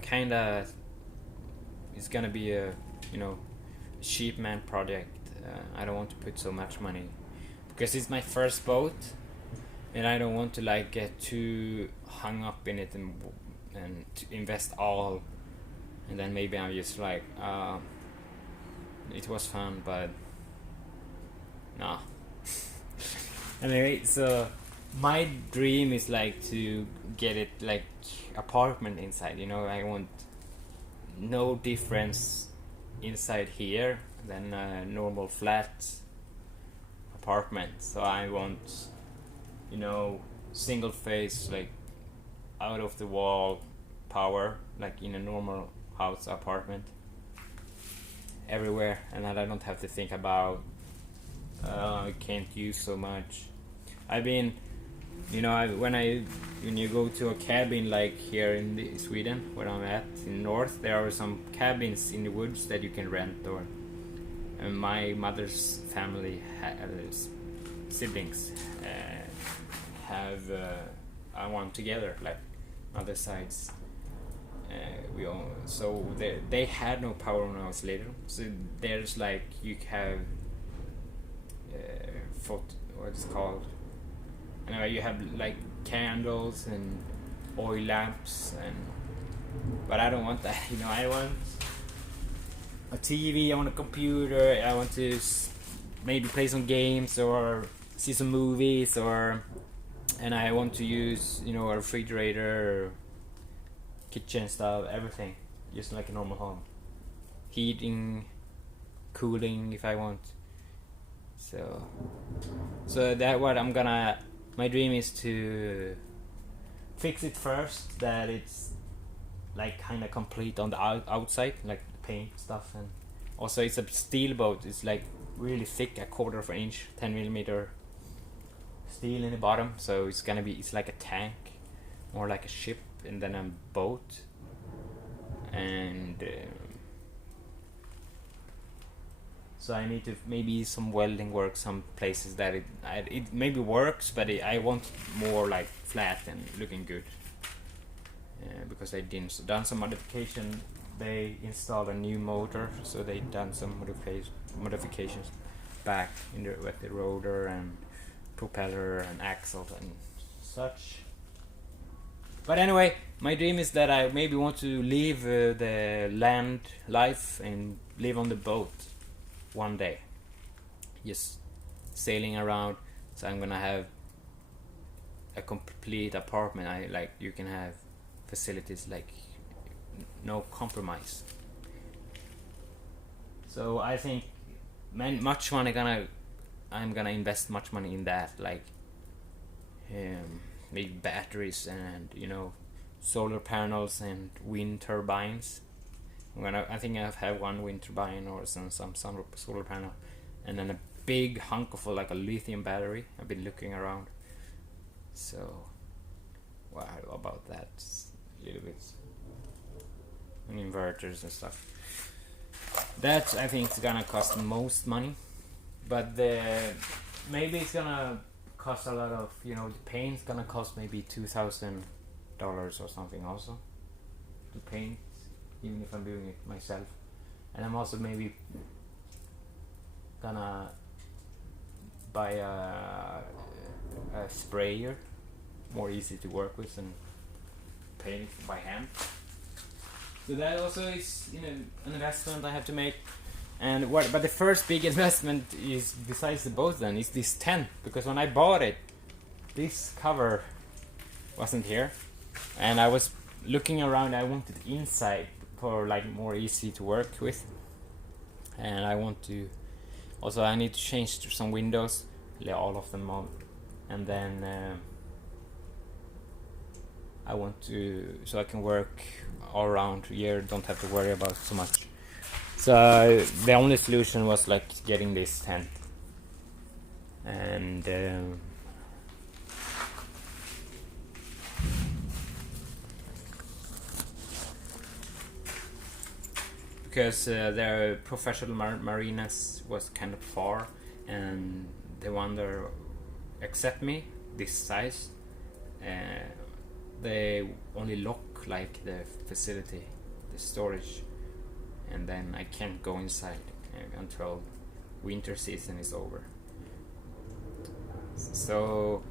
kinda, it's gonna be a, you know, cheap man project. I don't want to put so much money because it's my first boat, and I don't want to like get too hung up in it and to invest all, and then maybe I'm just like, it was fun, but nah. Anyway, so my dream is like to get it like apartment inside. You know, I want no difference inside here than a normal flat apartment. So I want, you know, single phase, like out of the wall power, like in a normal house apartment everywhere, and that I don't have to think about I can't use so much. I've been, you know, when you go to a cabin like here in Sweden, where I'm at in north, there are some cabins in the woods that you can rent, or my mother's family siblings have one together, like other sides. We all, so they had no power when I was little, so there's like you have what it's called. Anyway, you have like candles and oil lamps, but I don't want that. You know, I want a TV, I want a computer, I want to maybe play some games or see some movies, and I want to use, you know, a refrigerator, kitchen stuff, everything, just like a normal home. Heating, cooling if I want. So that what I'm gonna. My dream is to fix it first, that it's like kind of complete on the outside, like the paint stuff, and also it's a steel boat. It's like really thick, 1/4 inch, 10mm steel in the bottom. So it's like a tank, more like a ship, and then a boat, and. So I need to maybe some welding work, some places that it maybe works, but I want more like flat and looking good. Because they done some modification. They installed a new motor, so they done some modifications back in with the rotor and propeller and axle and such. But anyway, my dream is that I maybe want to leave the land life and live on the boat one day, just sailing around. So I'm gonna have a complete apartment. I like, you can have facilities like no compromise. So I think much money I'm gonna invest much money in that, like maybe batteries and, you know, solar panels and wind turbines. I think I have one wind turbine or some solar panel, and then a big hunk of like a lithium battery. I've been looking around. So, wow, about that a little bit, and inverters and stuff. That I think is gonna cost most money, but maybe it's gonna cost a lot of, you know, the paint's gonna cost maybe $2,000 or something also to paint, even if I'm doing it myself. And I'm also maybe gonna buy a sprayer, more easy to work with, and paint it by hand. So that also is, you know, an investment I have to make. And but the first big investment is, besides the boat then, is this tent, because when I bought it, this cover wasn't here, and I was looking around. I wanted inside for like more easy to work with, and I want to also, I need to change some windows. all of them all, and then I want to, so I can work all around year, don't have to worry about so much. So the only solution was like getting this tent, and because the professional marinas was kind of far, and the one that accept me this size, they only lock like the facility, the storage, and then I can't go inside until winter season is over. So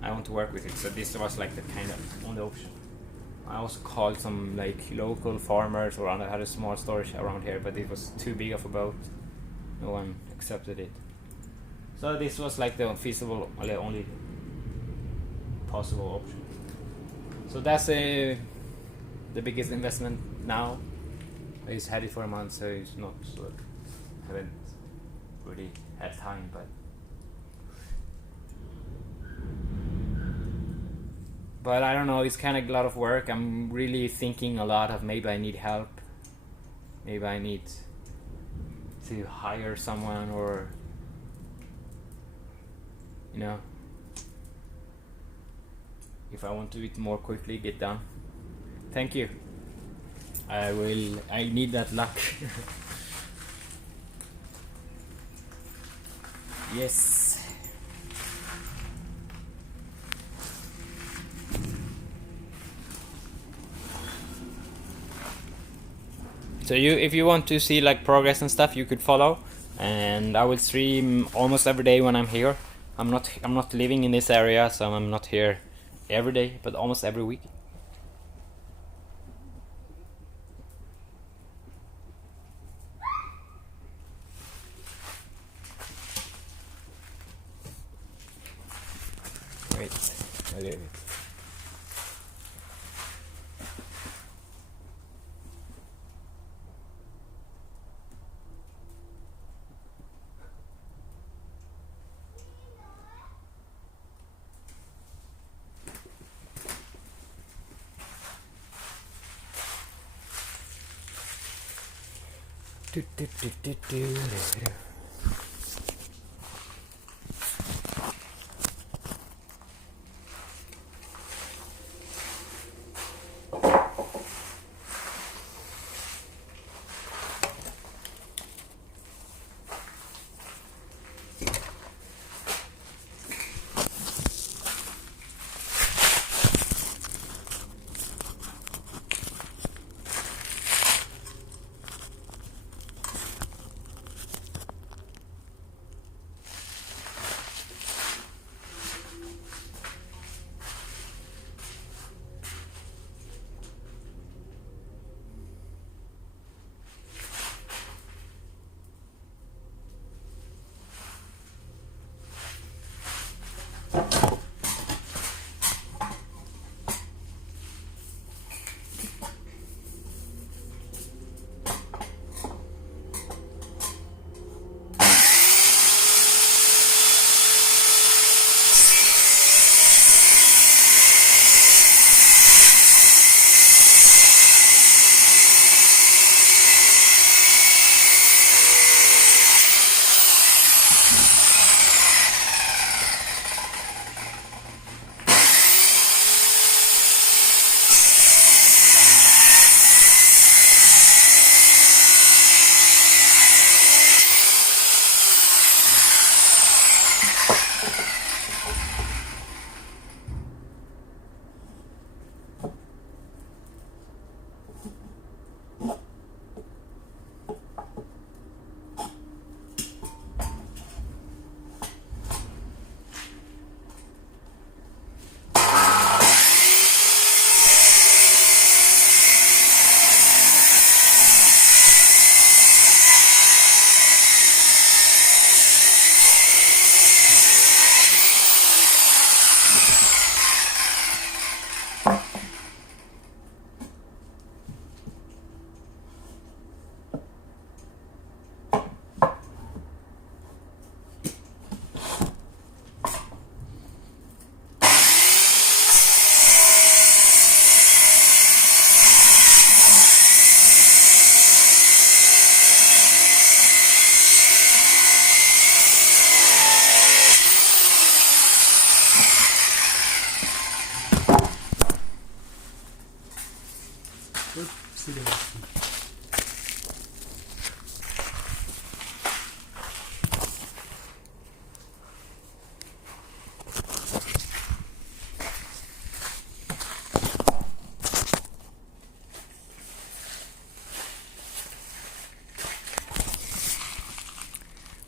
I want to work with it. So this was like the kind of only option. I also called some like local farmers around. I had a small storage around here, but it was too big of a boat. No one accepted it. So this was like the feasible, only possible option. So that's the biggest investment now. I just had it for a month, so it's not, so I haven't really had time, but I don't know, it's kind of a lot of work. I'm really thinking a lot of maybe I need help, maybe I need to hire someone, or you know, if I want to do it more quickly, get done. Thank you. I need that luck. Yes. So if you want to see like progress and stuff, you could follow, and I will stream almost every day when I'm here. I'm not living in this area, so I'm not here every day, but almost every week. Wait, a little bit.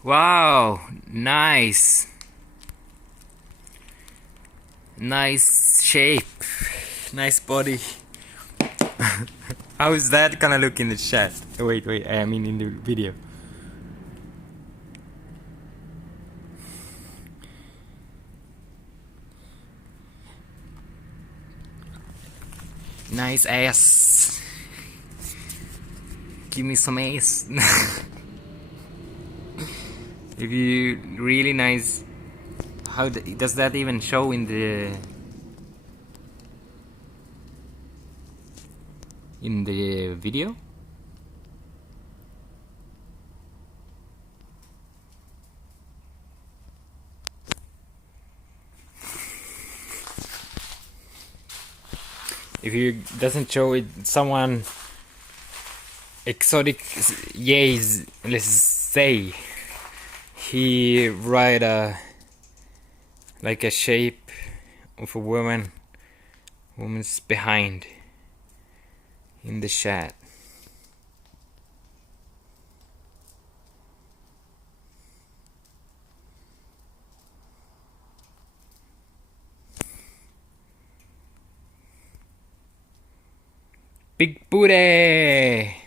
Wow, nice. Nice shape. Nice body. How is that gonna look in the chat? Wait, I mean in the video. Nice ass. Give me some ass. If you really nice, how does that even show in the video? If you doesn't show it, someone exotic yays, let's say, he write a like a shape of a woman's behind in the chat. Big booty.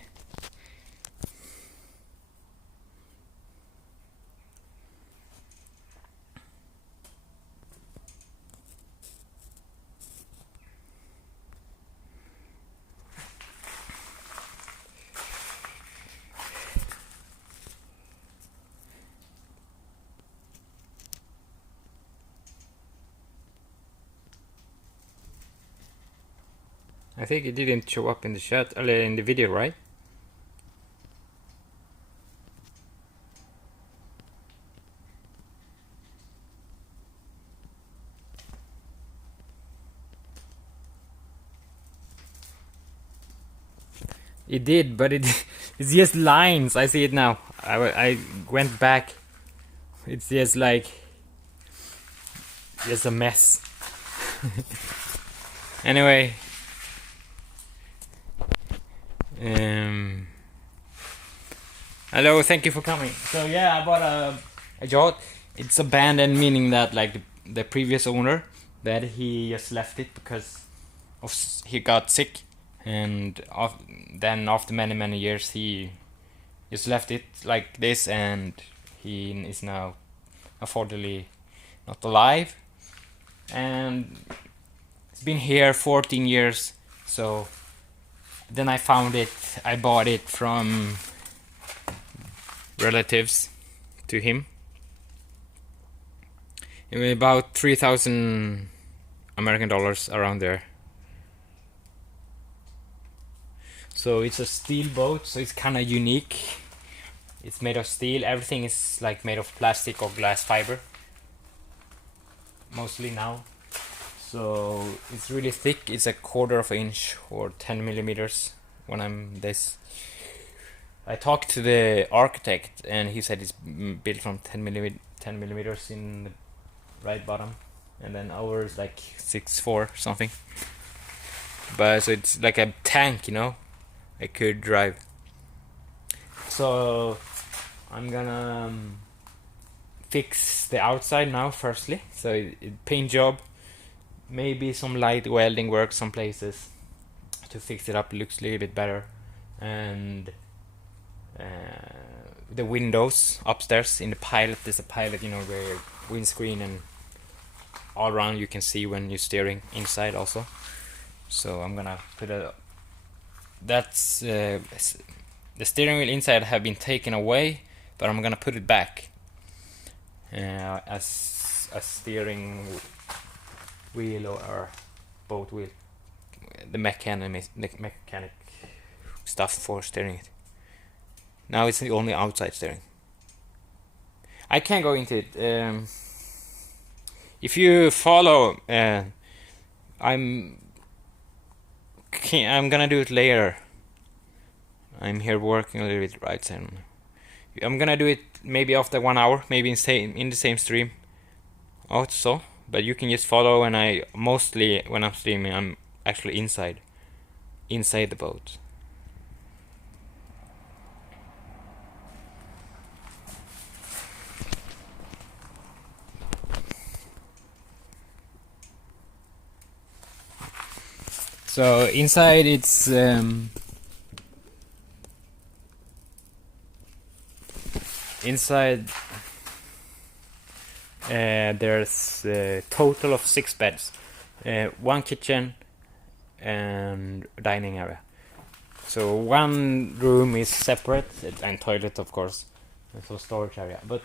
I think it didn't show up in the chat, in the video, right? It did, but it's just lines. I see it now. I went back. It's just like just a mess. Anyway. Hello, thank you for coming. So yeah, I bought a yacht. It's abandoned, meaning that like the previous owner, that he just left it because he got sick, and then after many years he just left it like this, and he is now unfortunately not alive, and it's been here 14 years. So then I found it. I bought it from relatives to him. It was about 3,000 American dollars, around there. So it's a steel boat, so it's kind of unique. It's made of steel. Everything is like made of plastic or glass fiber, mostly now. So it's really thick. It's a quarter of an inch or 10 millimeters. When I'm this, I talked to the architect, and he said it's built from 10 millimeters in the right bottom, and then ours like 6'4" something. But so it's like a tank, you know. I could drive. So I'm gonna fix the outside now firstly. So paint job, maybe some light welding work some places to fix it up. It looks a little bit better. And the windows upstairs in the pilot, there's a pilot, you know, where windscreen and all around you can see when you're steering inside also. So I'm gonna put a that's the steering wheel inside have been taken away, but I'm gonna put it back as a steering wheel or boat wheel, the mechanic stuff for steering it. Now it's the only outside steering. I can't go into it. If you follow, I'm gonna do it later. I'm here working a little bit right side. I'm gonna do it maybe after 1 hour, maybe in the same stream also. But you can just follow, and I mostly when I'm streaming, I'm actually inside the boat. So inside it's inside there's a total of 6 beds, 1 kitchen and dining area. So one room is separate, and toilet of course, and so storage area. But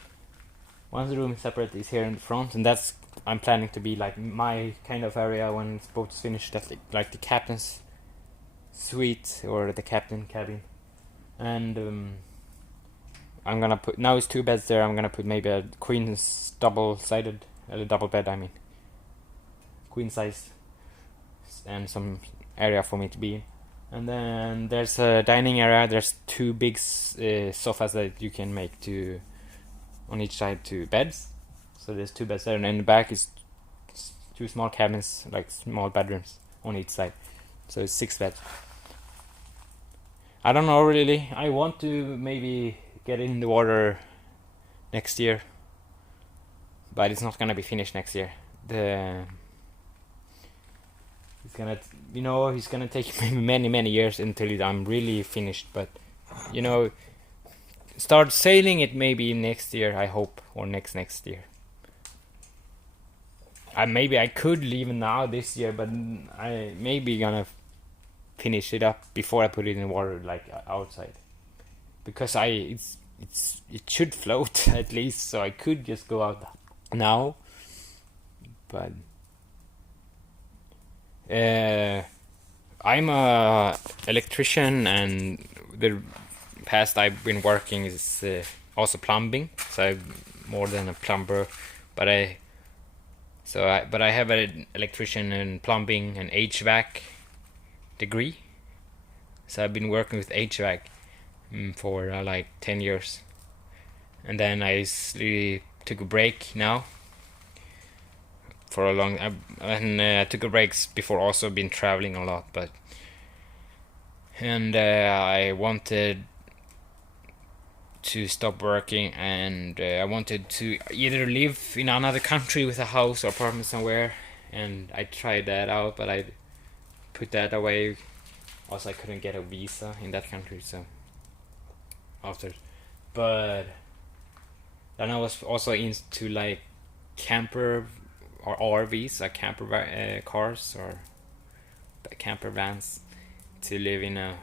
one room separate is here in the front, and that's I'm planning to be like my kind of area when it's boats finished. That's like the captain's suite or the captain cabin, and I'm gonna put now it's 2 beds there. I'm gonna put maybe a queen's double-sided, a double bed. I mean, queen size, and some area for me to be in. And then there's a dining area. There's 2 big sofas that you can make to on each side 2 beds. So there's 2 beds there, and in the back is 2 small cabins, like small bedrooms on each side. So it's 6 beds. I don't know really. I want to maybe get in the water next year, but it's not gonna be finished next year. It's gonna take many years until I'm really finished. But start sailing it maybe next year, I hope, or next year. Maybe I could leave now this year, but I maybe gonna finish it up before I put it in the water, like outside, because it should float at least, so I could just go out now. But I'm a electrician, and the past I've been working is also plumbing, so I'm more than a plumber, but I have an electrician and plumbing and HVAC degree, so I've been working with HVAC for like 10 years, and then I took a break now for a long I took a break before also been traveling a lot, and I wanted to stop working, and I wanted to either live in another country with a house or apartment somewhere, and I tried that out, but I put that away. Also, I couldn't get a visa in that country, so but then I was also into like camper or RVs, like camper cars or camper vans, to live in a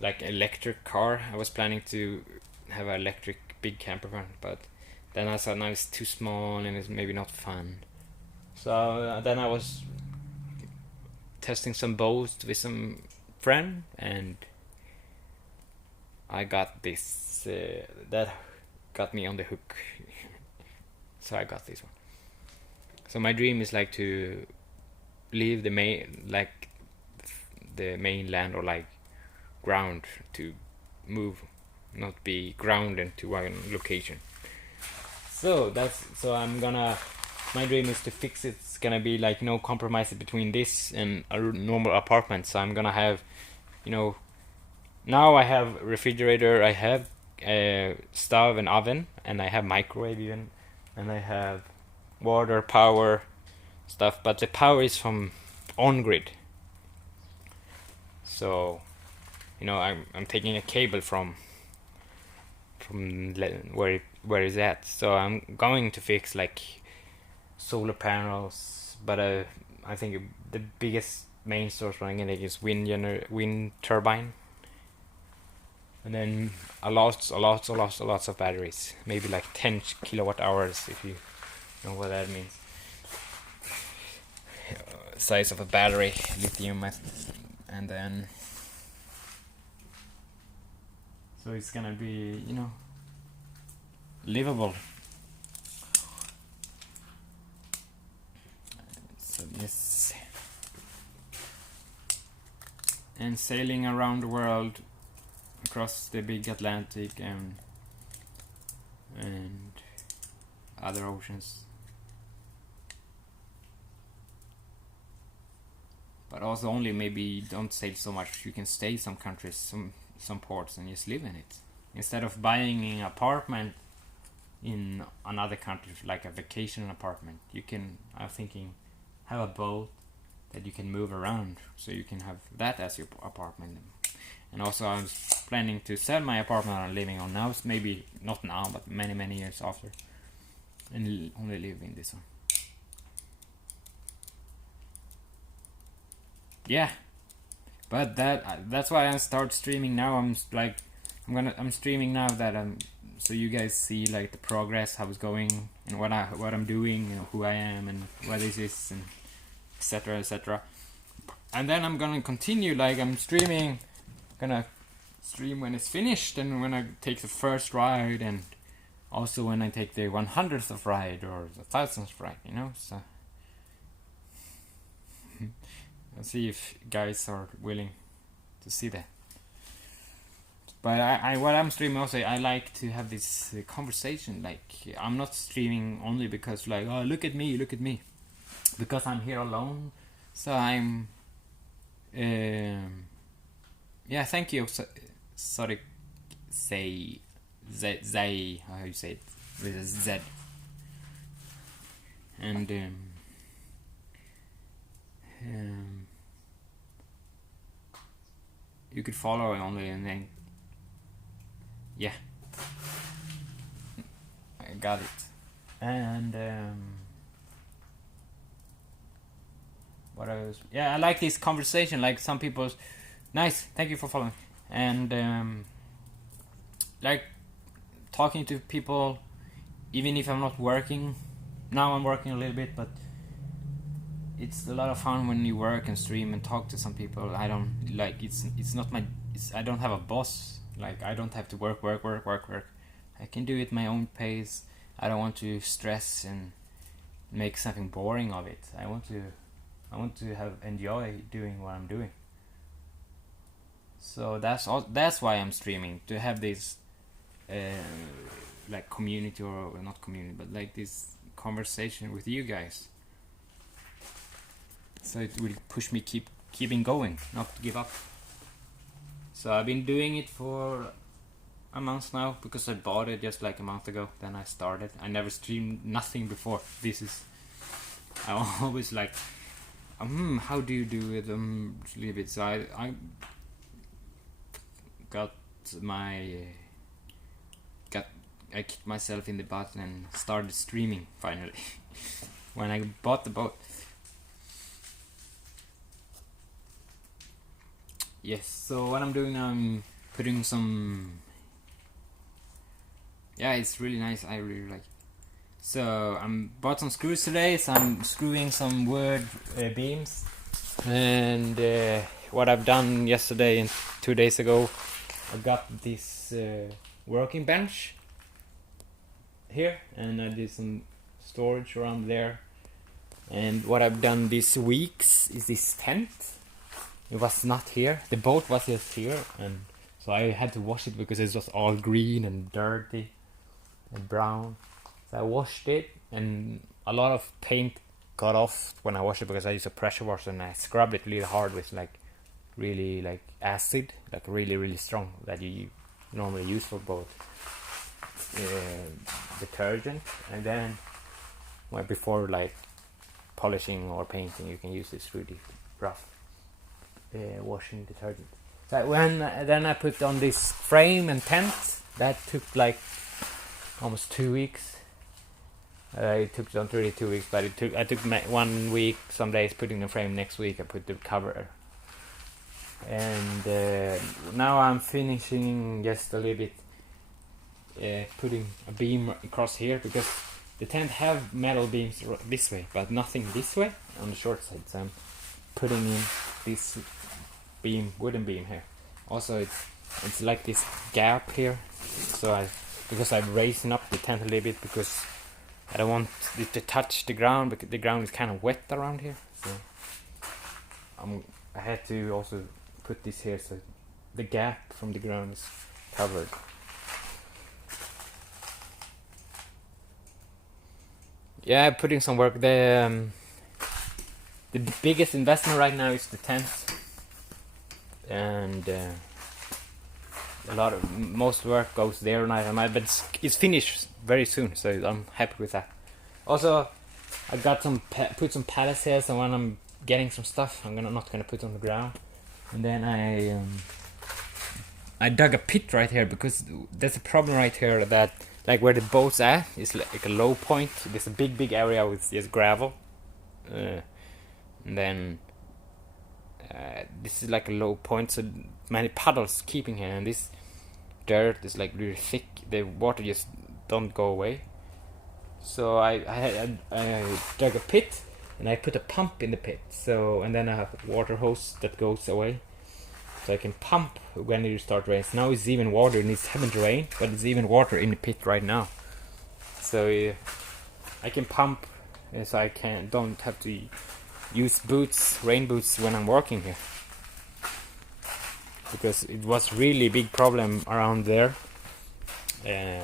like electric car. I was planning to have an electric big camper van, but then I thought, no, it's too small and it's maybe not fun. So then I was testing some boats with some friend, and I got this that got me on the hook. So I got this one. So my dream is like to leave the mainland or like ground, to move, not be grounded to one location. So my dream is to fix it. It's gonna be like no compromise between this and a normal apartment. So I'm gonna have, now I have refrigerator, I have a stove and oven, and I have microwave even, and I have water, power stuff, but the power is from on-grid. So, I'm taking a cable from where is that. So I'm going to fix like solar panels, but I think the biggest main source what I'm gonna is wind turbine, and then lots of batteries, maybe like 10 kilowatt hours, if you know what that means. Size of a battery, lithium, and then so it's gonna be livable. So yes, and sailing around the world, across the big Atlantic and other oceans, but also only maybe don't sail so much. You can stay some countries, some ports, and just live in it instead of buying an apartment in another country, like a vacation apartment. You can, I'm thinking, have a boat that you can move around, so you can have that as your apartment. And also I'm planning to sell my apartment I'm living on now, maybe not now, but many years after, and only live in this one. Yeah, but that's why I start streaming now. I'm streaming now that so you guys see like the progress, how it's going, and what I'm doing, you know, who I am and what this is, and etc, etc. And then I'm gonna continue, like I'm gonna stream when it's finished, and when I take the first ride, and also when I take the 100th of ride or the 1000th ride, you know. So let's see if guys are willing to see that. But I what I'm streaming also, I like to have this conversation. Like I'm not streaming only because like, oh, look at me, because I'm here alone. So I'm yeah, thank you. Sorry, say Zay, how you say it with a Z. And you could follow it only, and then yeah, I got it. And what else? Yeah, I like this conversation. Like some people's nice. Thank you for following. And like talking to people, even if I'm not working. Now I'm working a little bit, but it's a lot of fun when you work and stream and talk to some people. I don't like it's not my. I don't have a boss. Like I don't have to work. I can do it my own pace. I don't want to stress and make something boring of it. I want to enjoy doing what I'm doing. So that's why I'm streaming, to have this like community, or not community, but like this conversation with you guys. So it will push me keeping going, not to give up. So I've been doing it for a month now, because I bought it just like a month ago. Then I started. I never streamed nothing before. I always like, how do you do it? A little bit. So I kicked myself in the butt and started streaming finally when I bought the boat. Yes, so what I'm doing now, I'm putting some... Yeah, it's really nice, I really like it. So I bought some screws today, so I'm screwing some wood beams. And what I've done yesterday and 2 days ago, I got this working bench here, and I did some storage around there. And what I've done these weeks is this tent. It was not here. The boat was just here, and so I had to wash it because it was all green and dirty and brown. So I washed it, and a lot of paint got off when I washed it because I used a pressure washer, and I scrubbed it really hard with really acid, really strong, that you normally use for both detergent, and then before polishing or painting, you can use this really rough washing detergent. So then I put on this frame and tent. That took almost 2 weeks. It took not really 2 weeks, but I took 1 week, some days putting the frame. Next week I put the cover. And now I'm finishing just a little bit, putting a beam across here, because the tent have metal beams this way, but nothing this way on the short side. So I'm putting in this wooden beam here. Also, it's like this gap here. So because I'm raising up the tent a little bit, because I don't want it to touch the ground, because the ground is kind of wet around here. So I had to also put this here, so the gap from the ground is covered. Yeah, putting some work. The biggest investment right now is the tent, and most work goes there now. But it's finished very soon, so I'm happy with that. Also, I got put some pallets here, so when I'm getting some stuff. I'm not gonna put it on the ground. And then I dug a pit right here because there's a problem right here that like where the boat's at is like a low point. There's a big area with just gravel, and then this is like a low point, so many puddles keeping here, and this dirt is like really thick. The water just don't go away. So I dug a pit and I put a pump in the pit. So and then I have a water hose that goes away, so I can pump when it start raining. So now it's even water and it haven't rained, but it's even water in the pit right now. So I can pump, so I don't have to use rain boots when I'm working here, because it was really big problem around there. It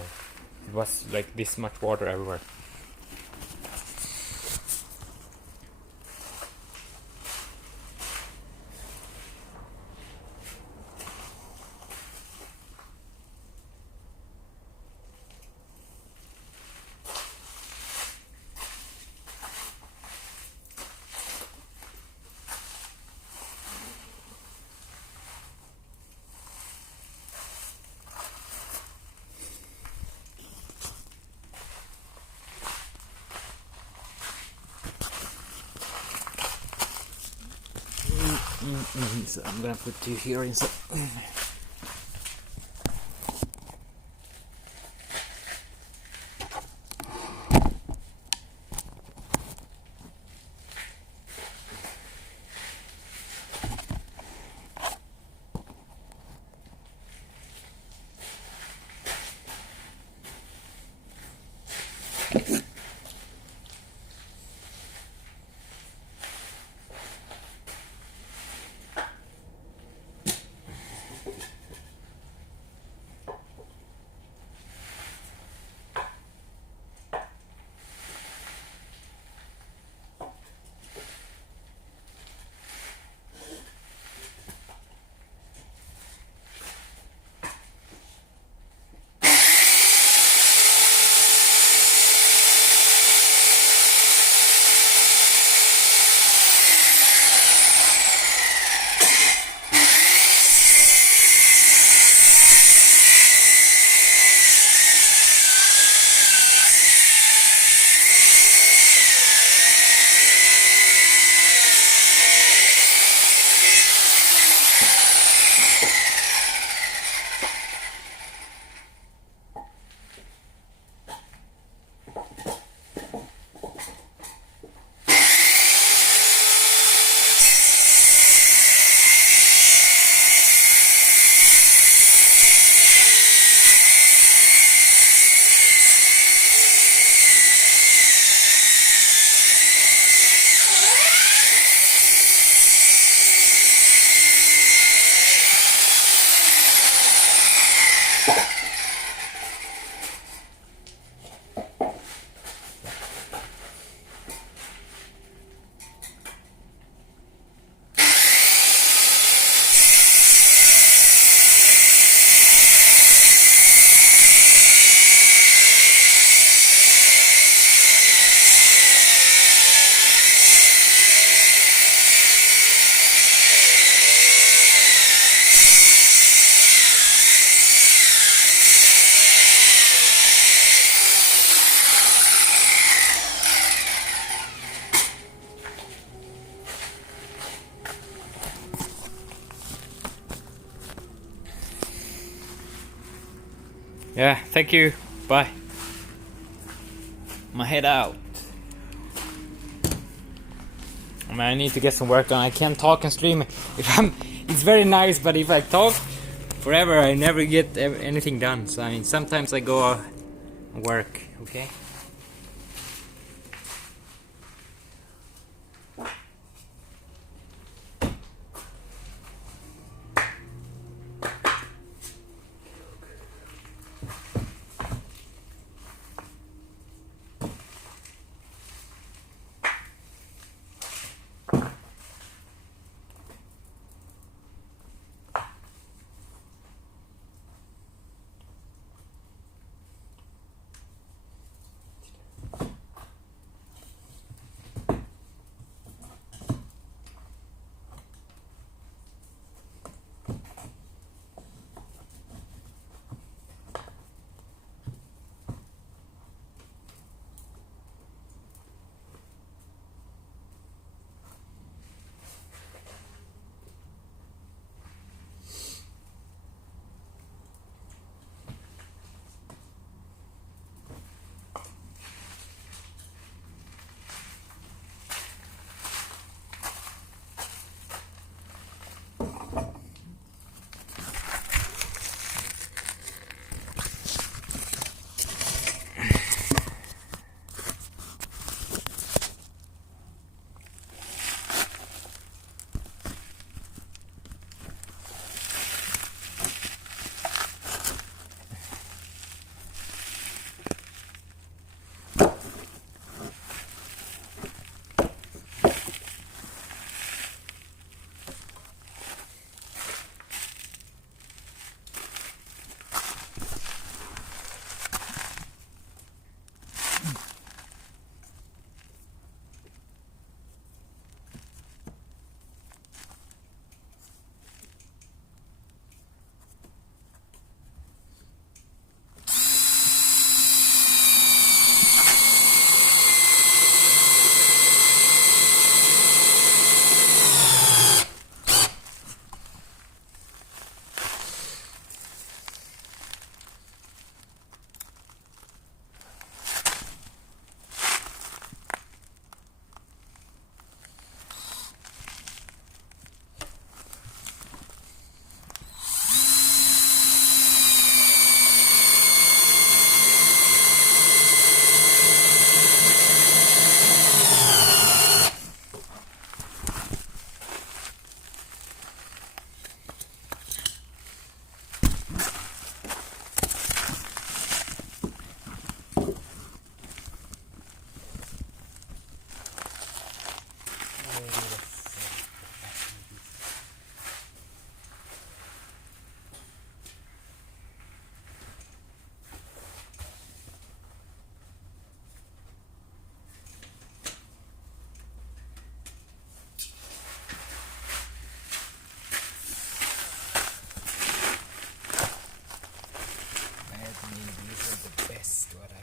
was like this much water everywhere. So I'm gonna put you here inside. Yeah, thank you. Bye. My head out. I mean, I need to get some work done. I can't talk and stream. It's very nice, but if I talk forever, I never get anything done. So I mean, sometimes I go work. Okay. These are the best what I.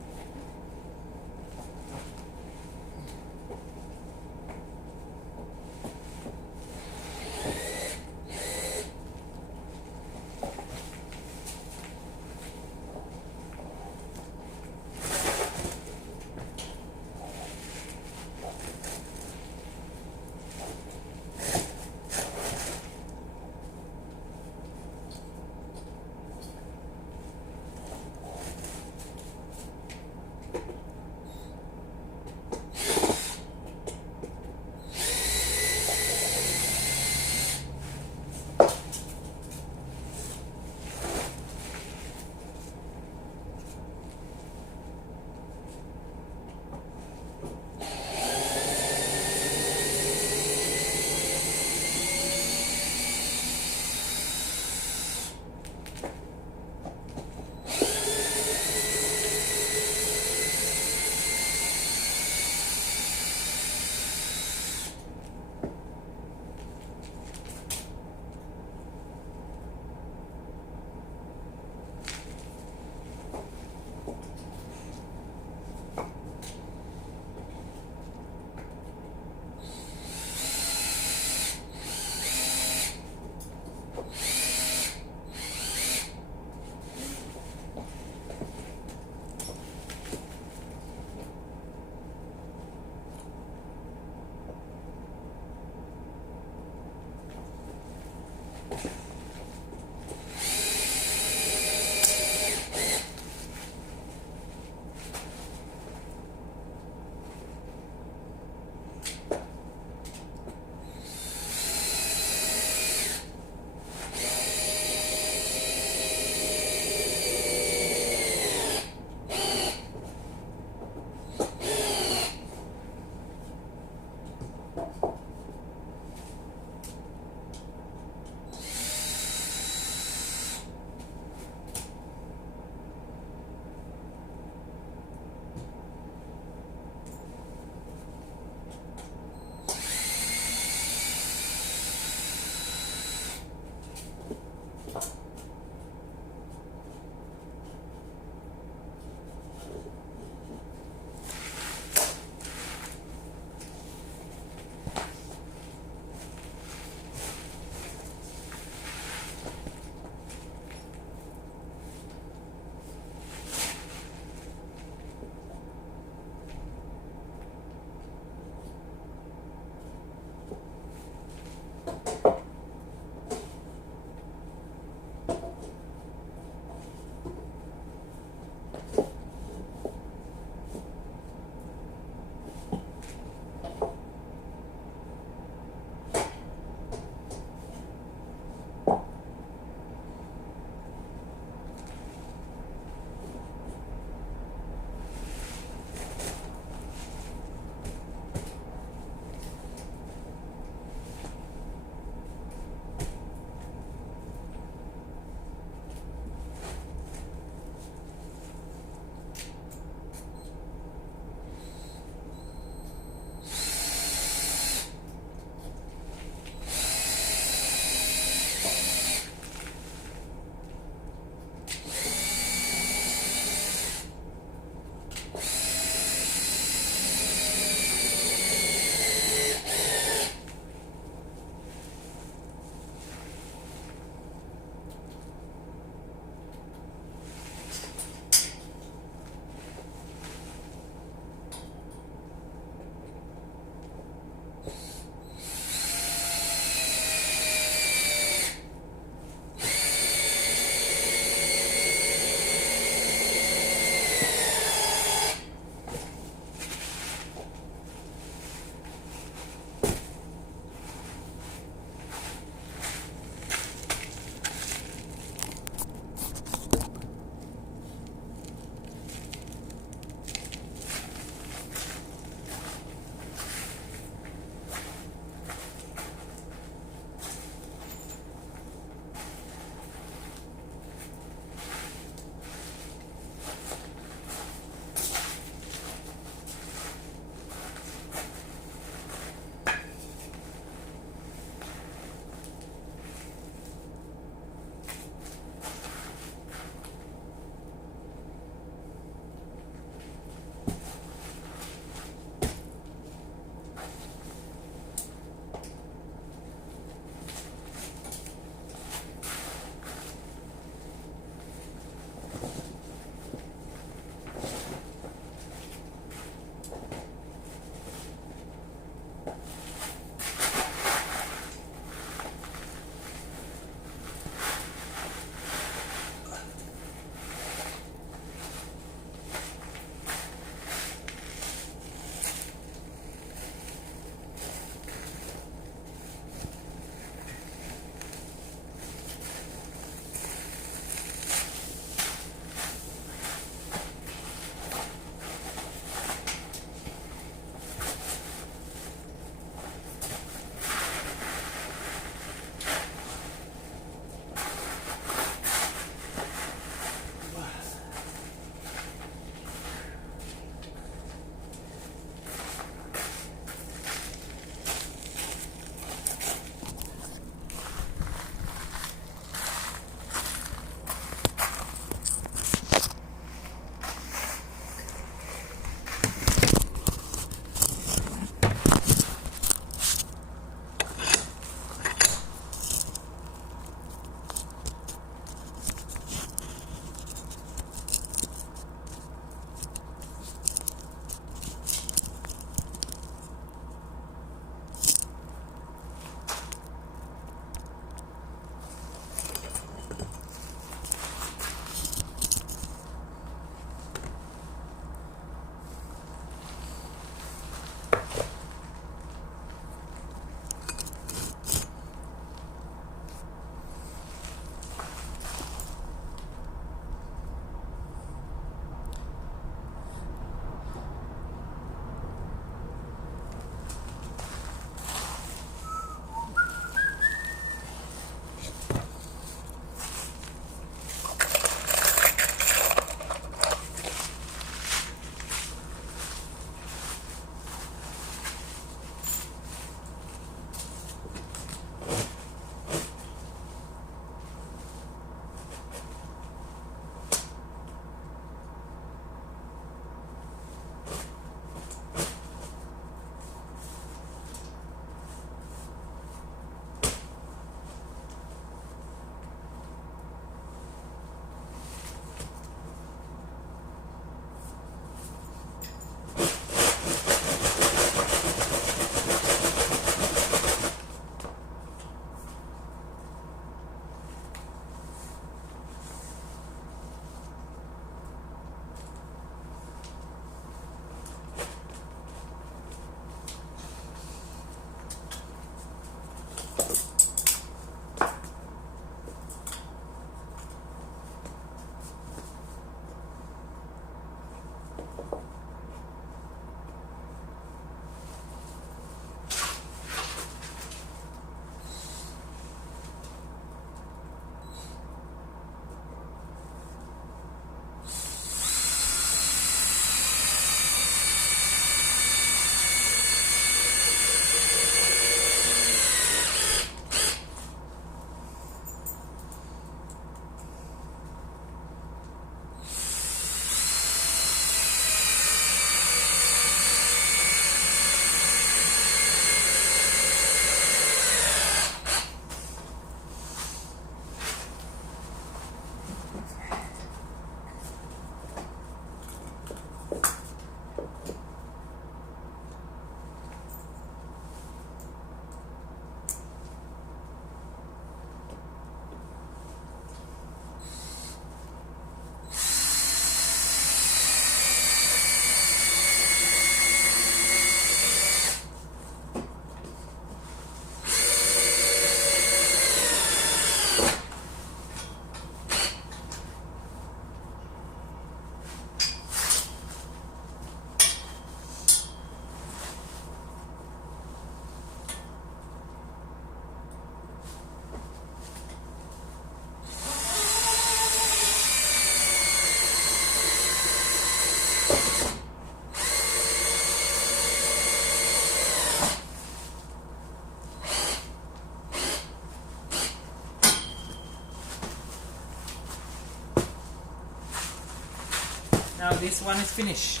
Now this one is finished.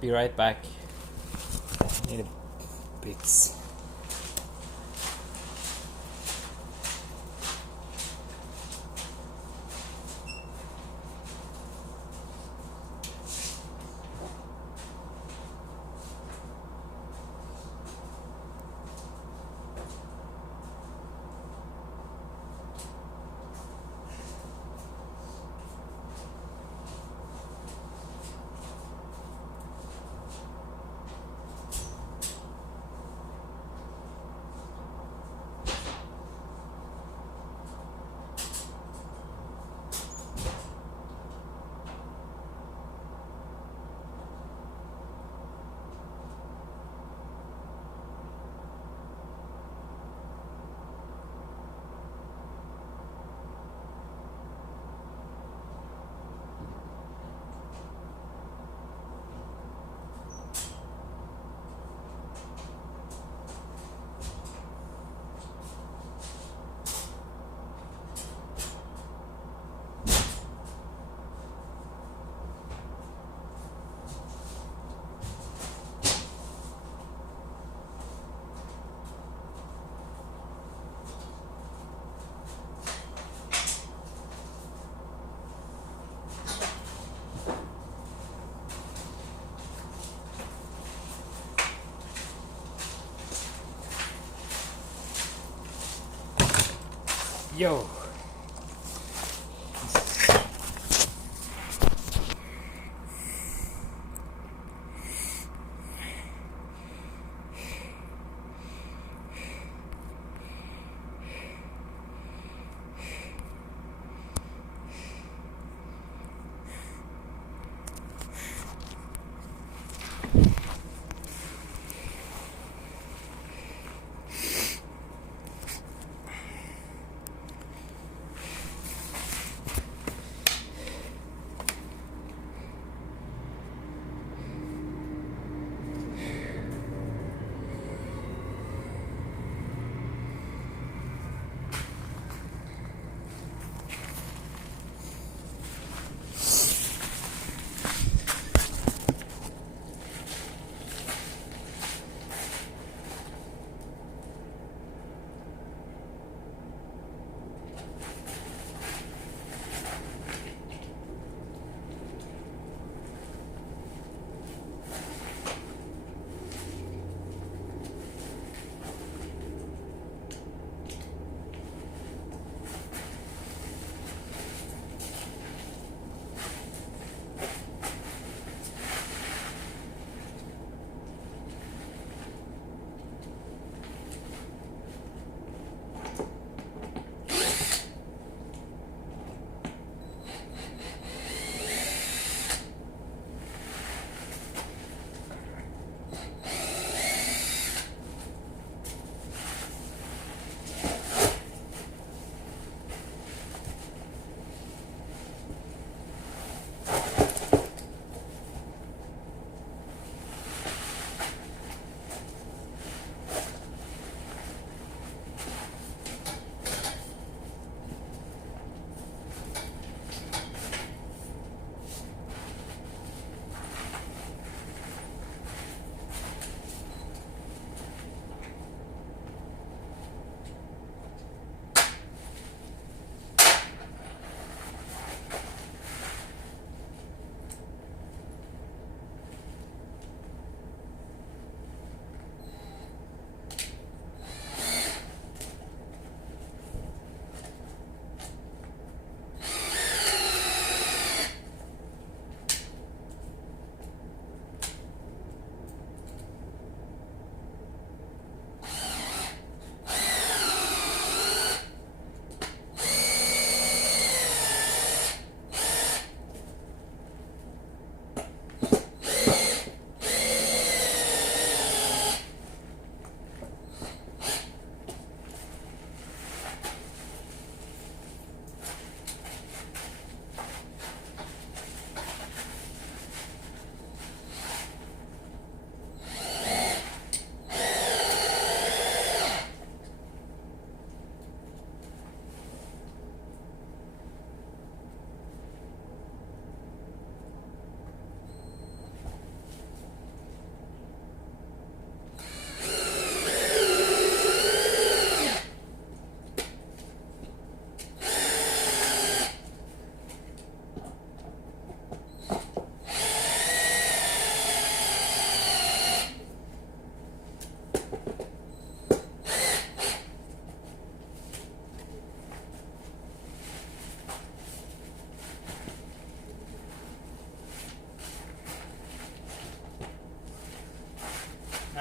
Be right back. I need bits. Yo.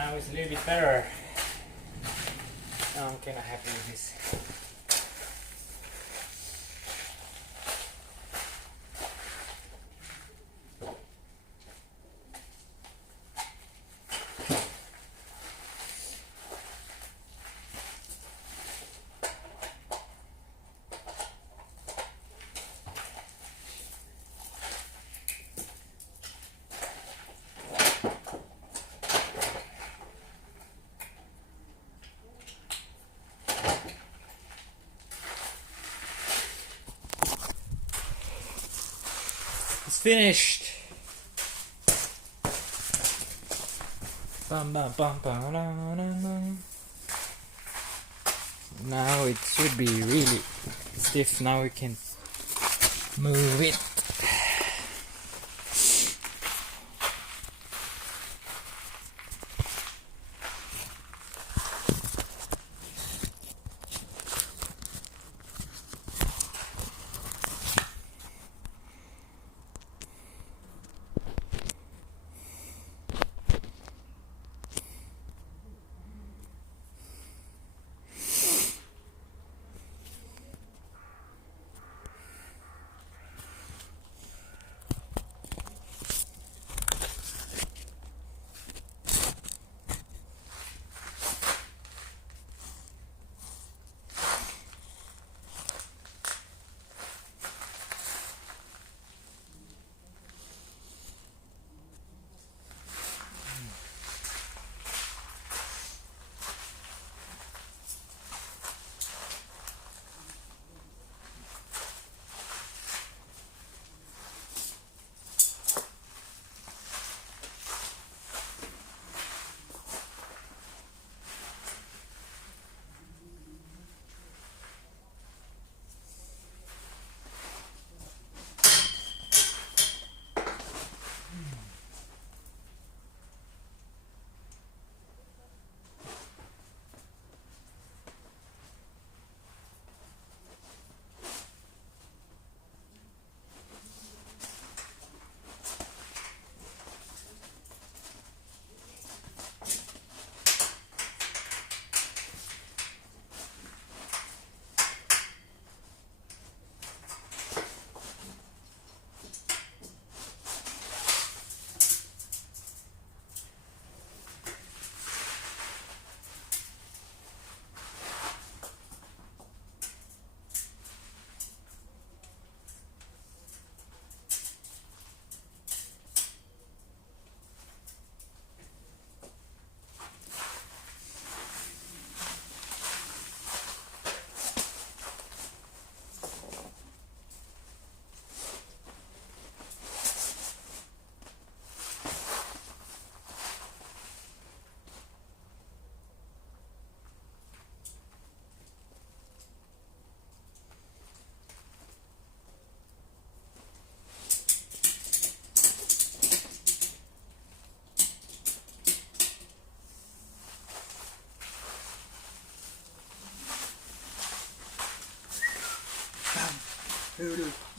Now it's a little bit better. Now I'm kinda happy with this. It's finished. Bum, bum, bum, bum, bum, bum, bum. Now it should be really stiff. Now we can move it.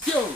Yo!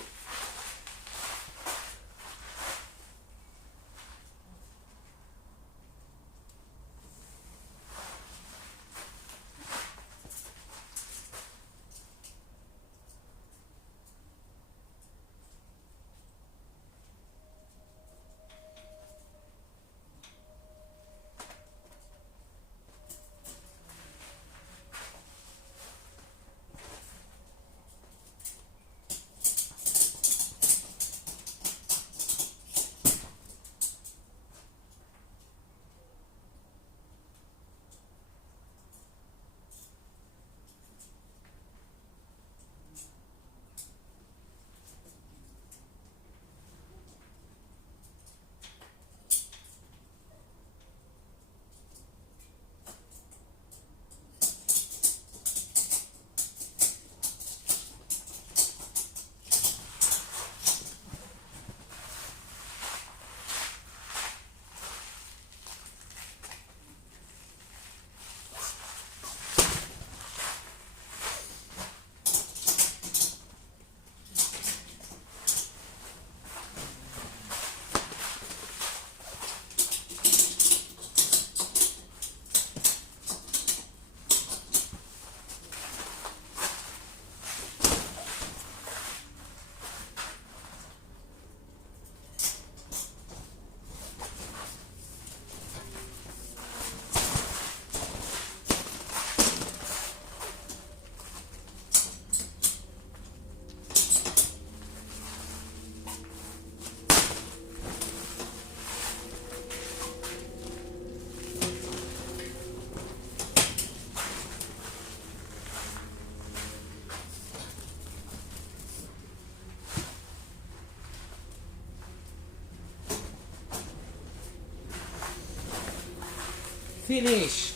finished.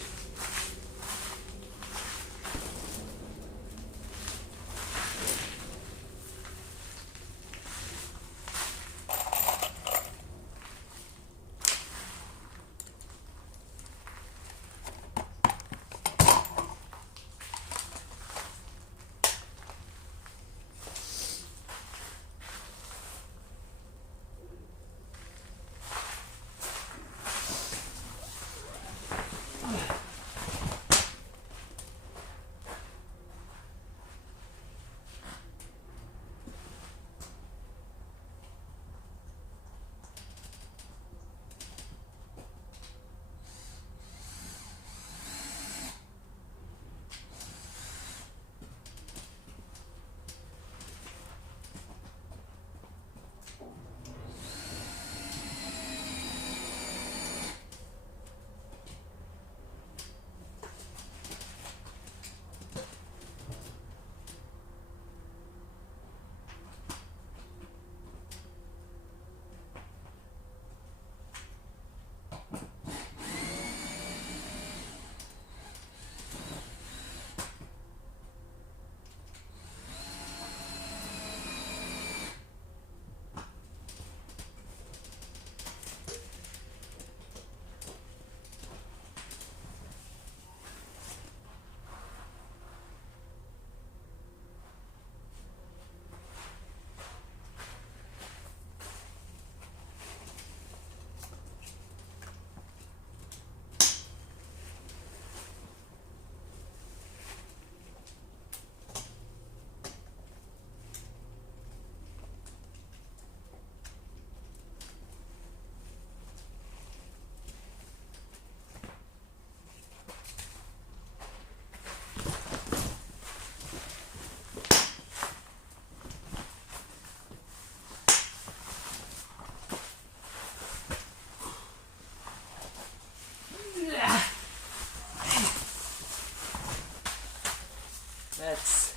That's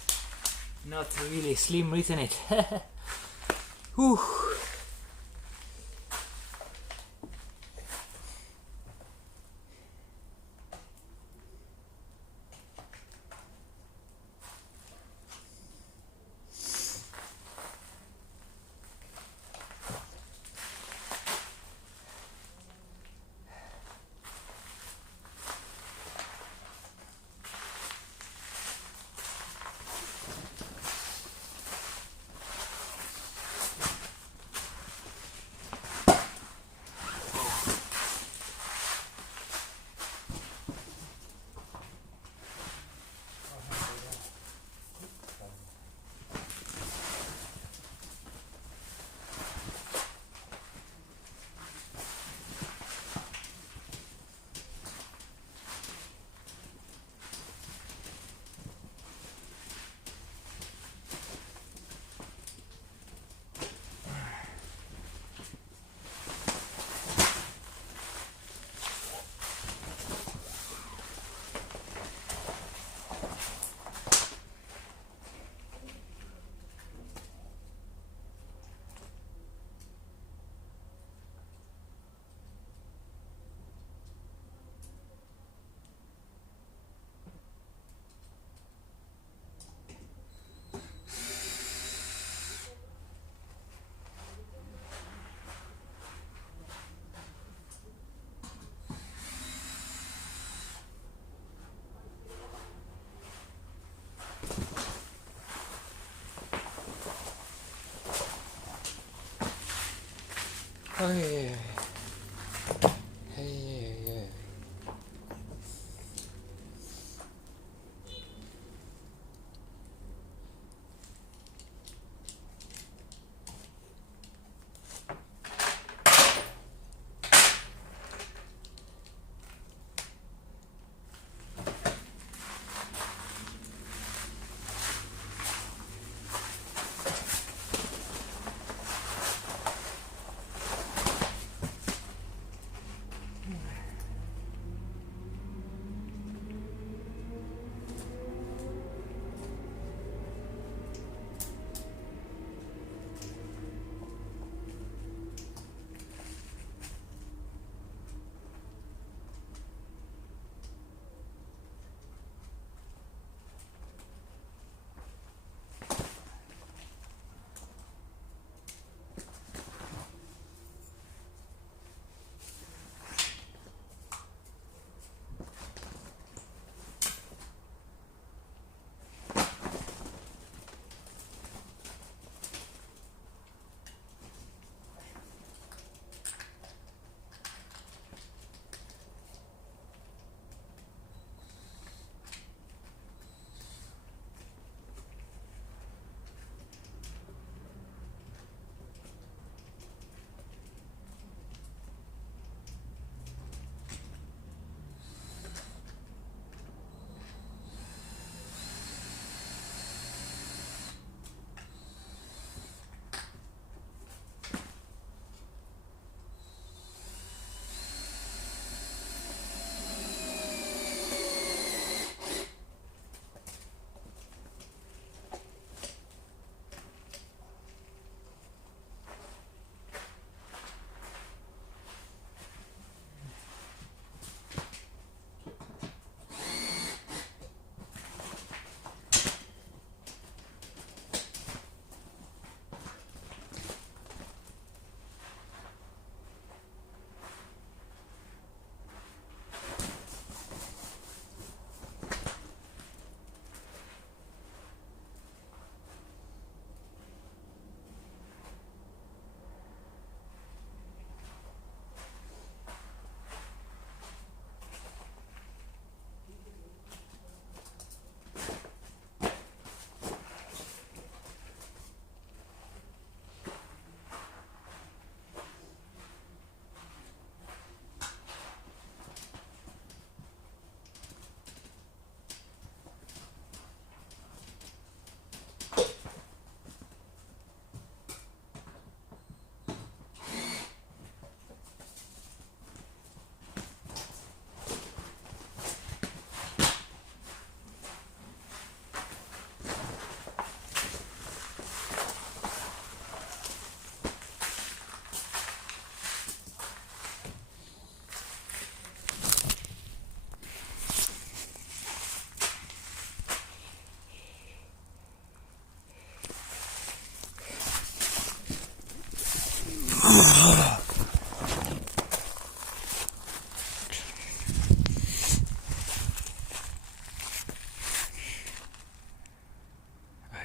not really slim, isn't it? Whew. Oh yeah. Hey.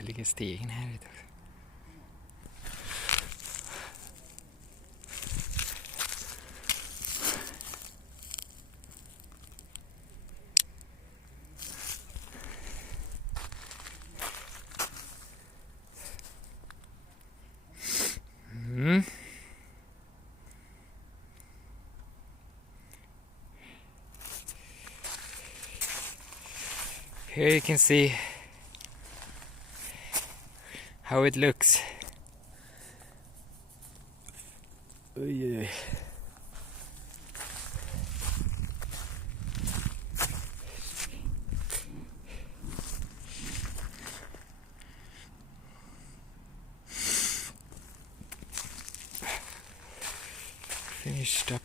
Ligger stigen här ute. Here you can see how it looks. Oj. Finished up.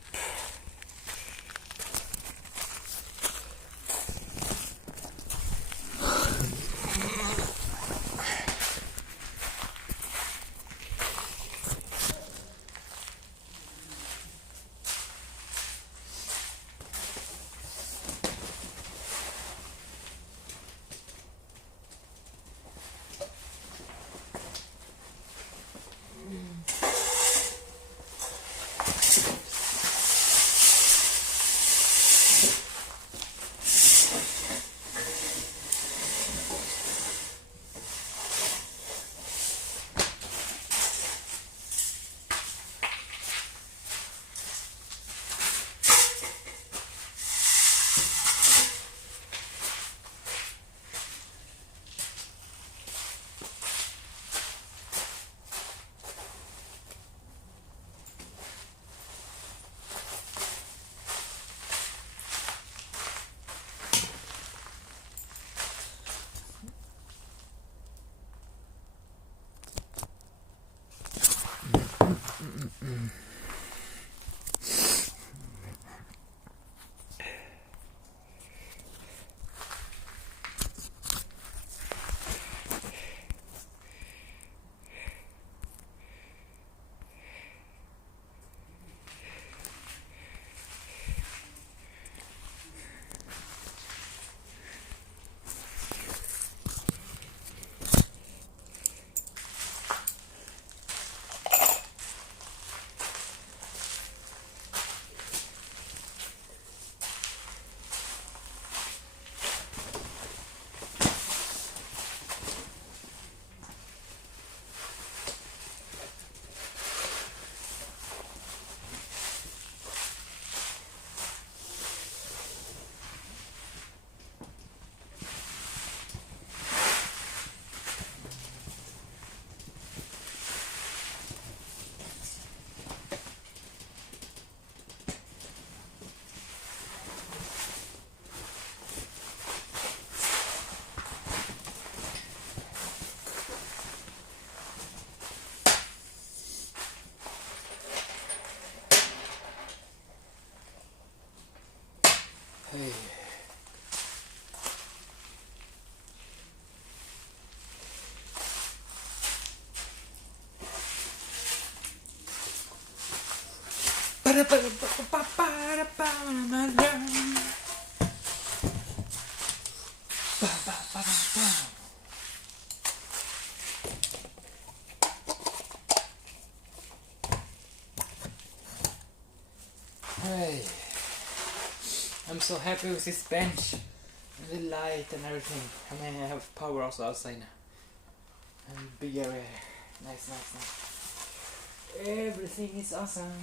Hey. Hey. I'm so happy with this bench and the light and everything. I mean, I have power also outside now. And big area. Nice. Everything is awesome.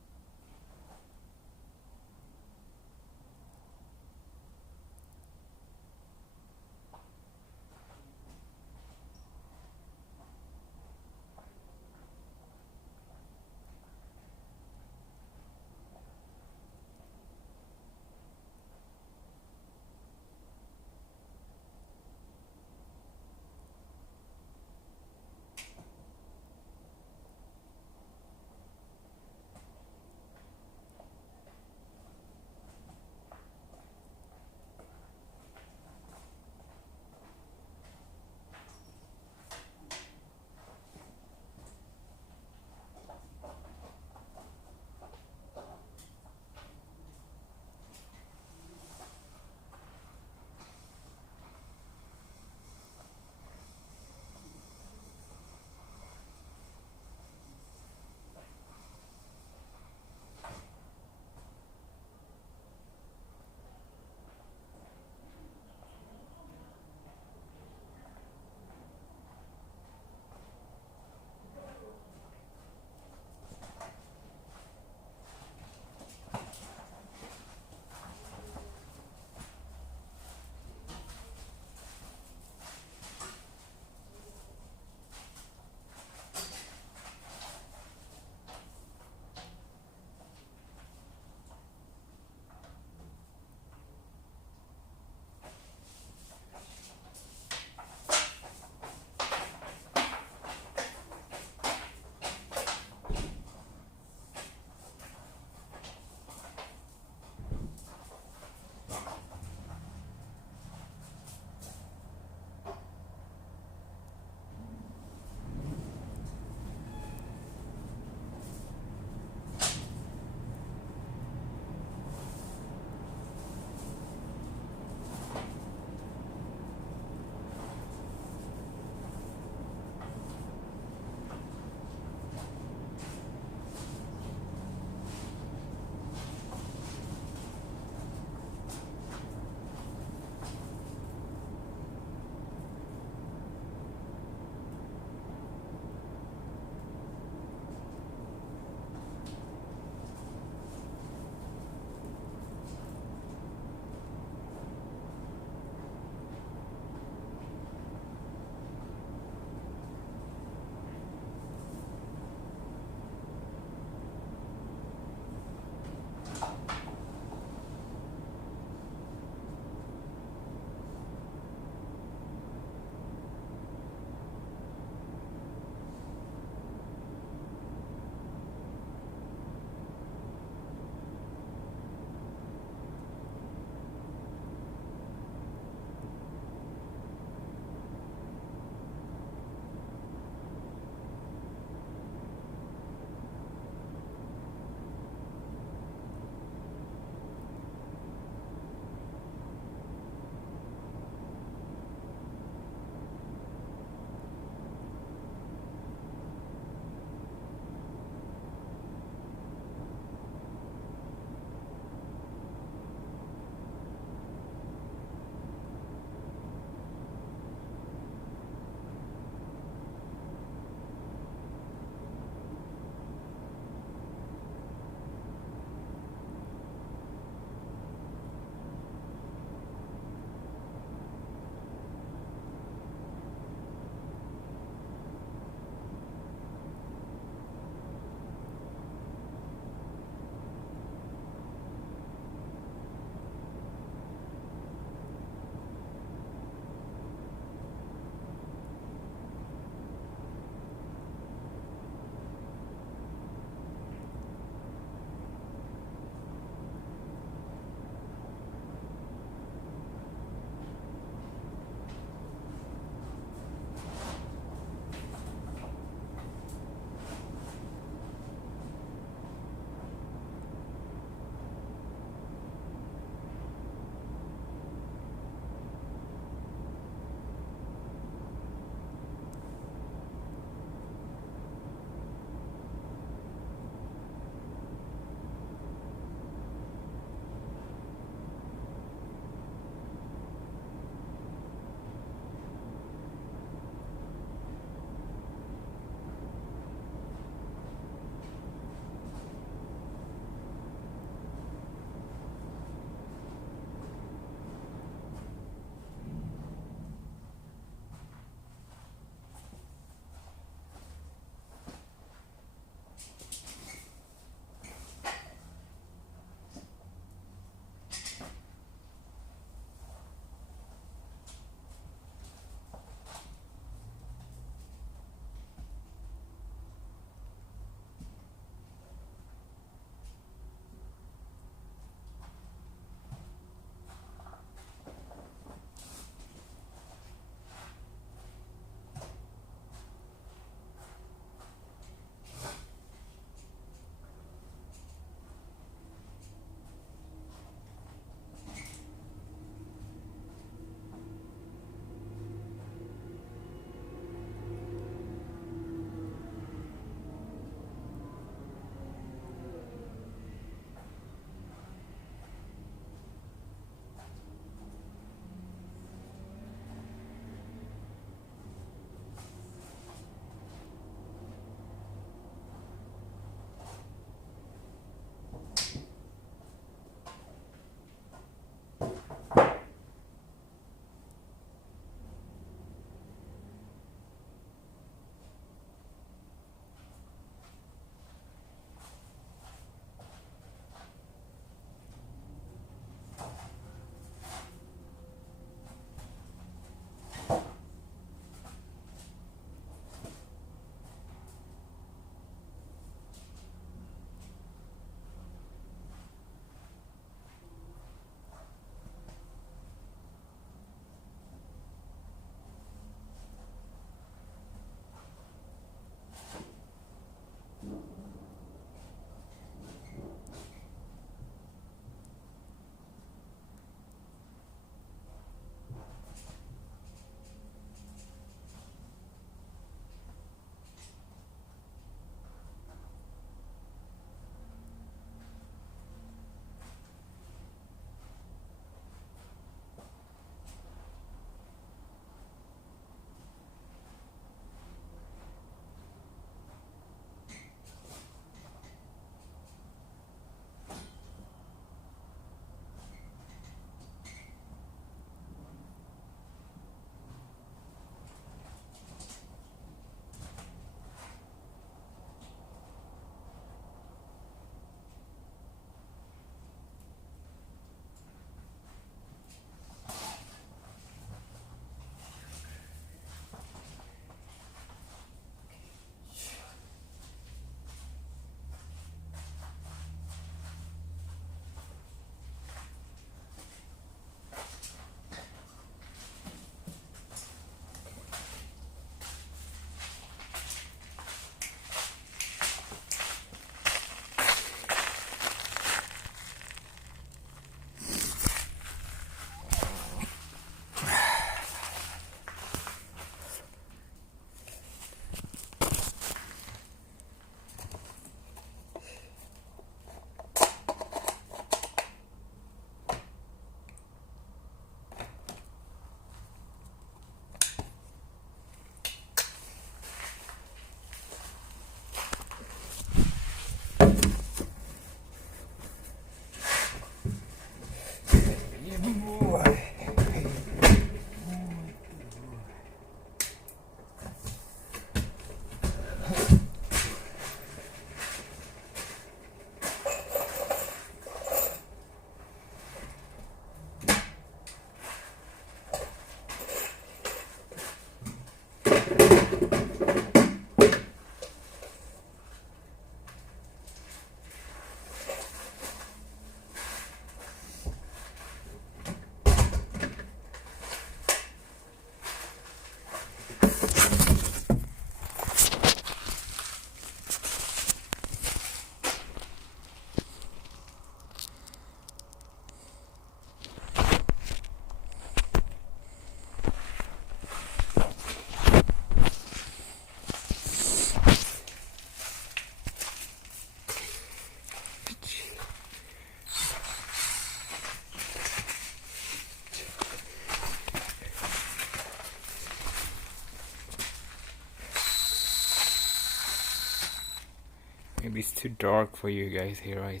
Maybe it's too dark for you guys here, right?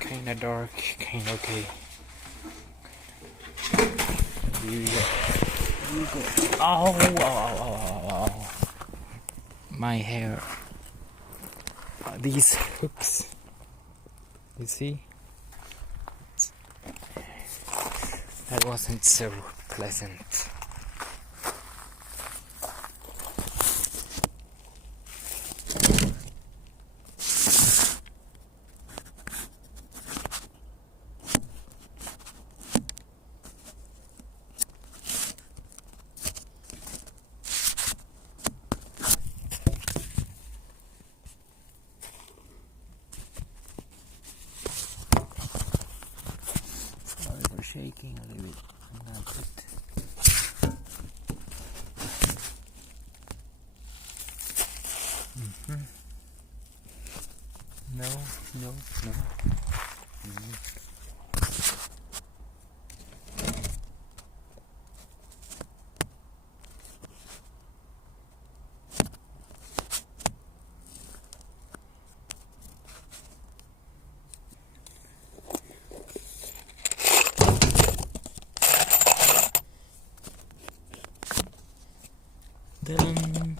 Kinda dark, kinda okay. You go. Oh, my hair. These hooks. You see? That wasn't so pleasant. Shaking a little bit. That's it. No. Then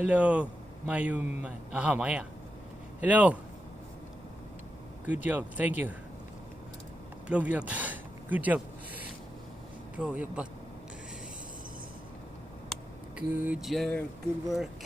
Hello, Maya. Hello. Good job. Thank you. Blow you up. Good job. Blow your butt. Good job. Good work.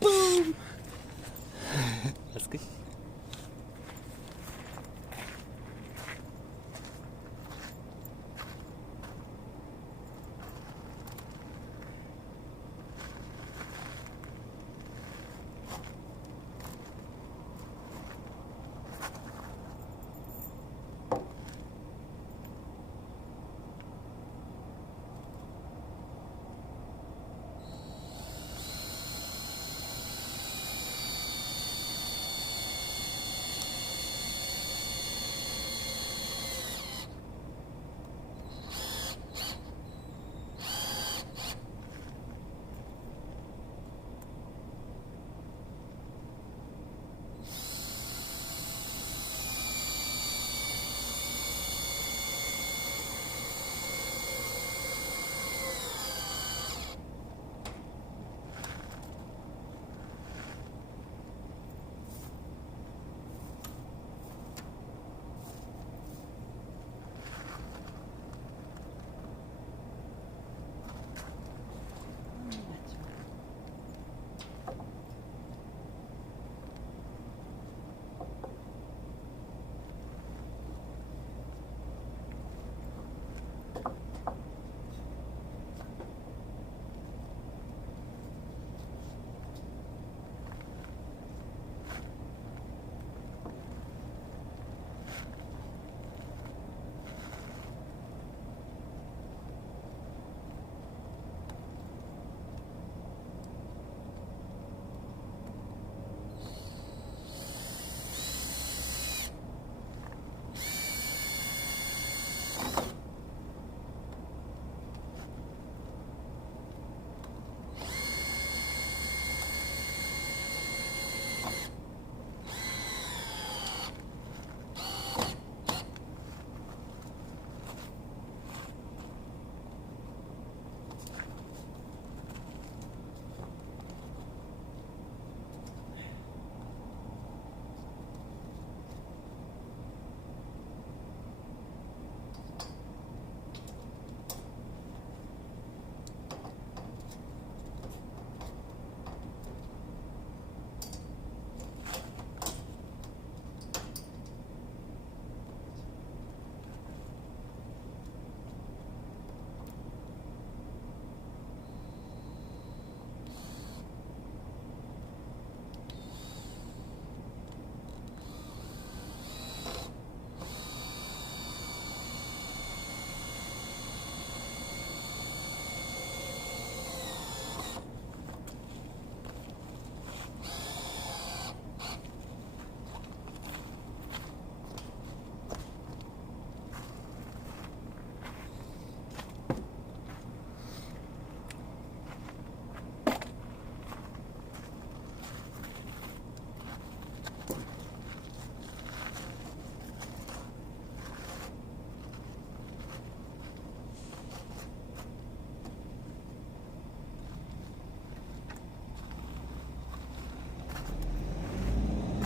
Boom! That's good.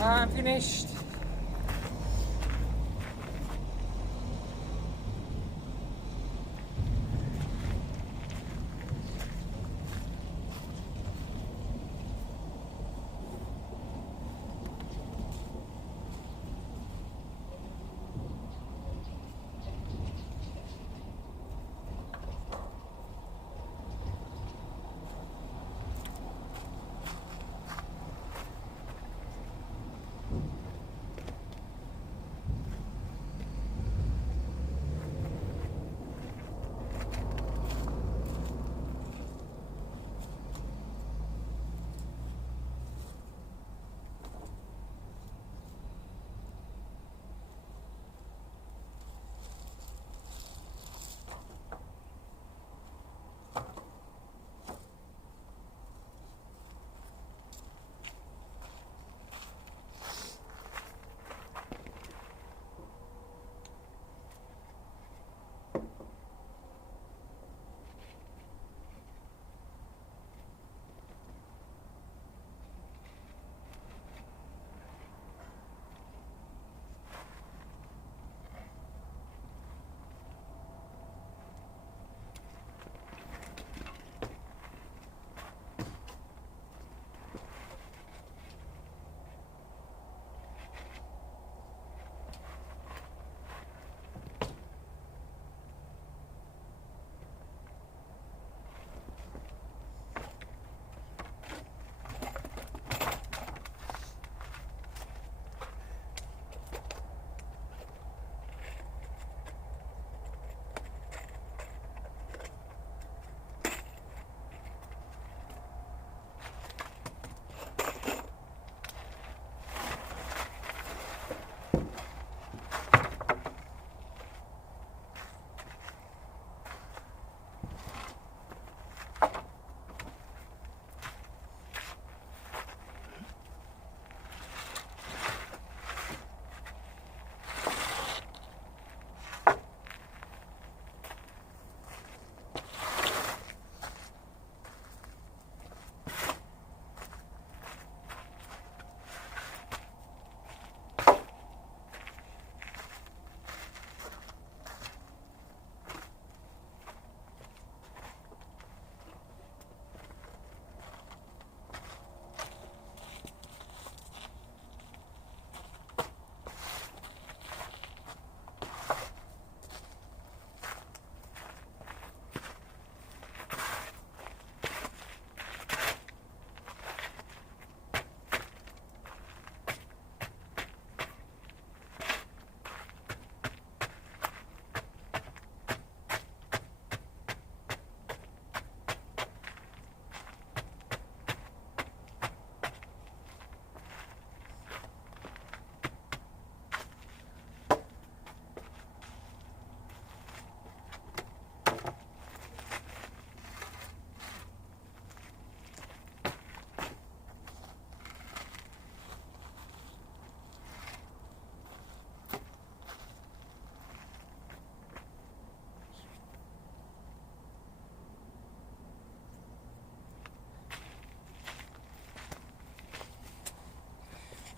I'm finished.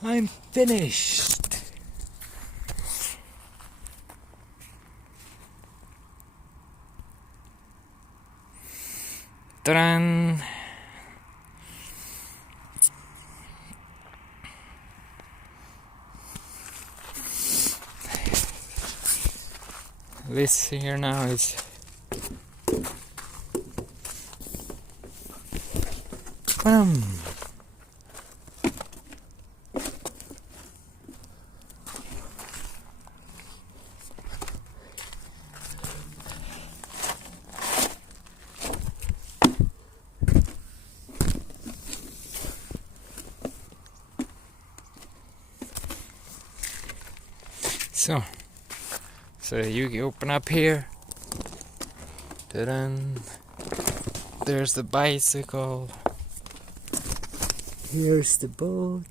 I'm finished. Ta-da! This here now is boom. So you open up here. Ta-da! There's the bicycle. Here's the boat.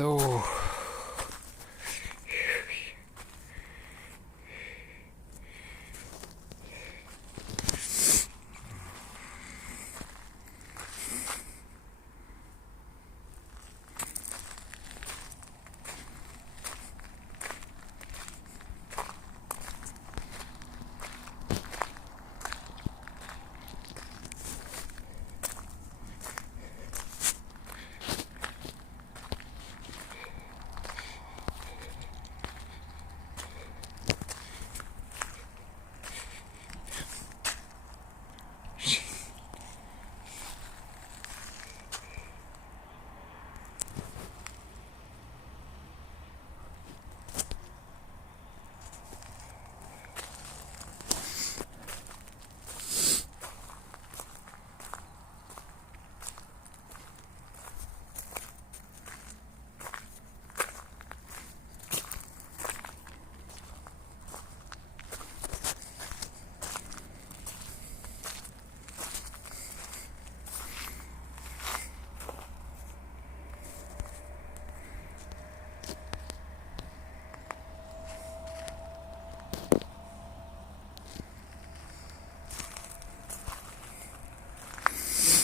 So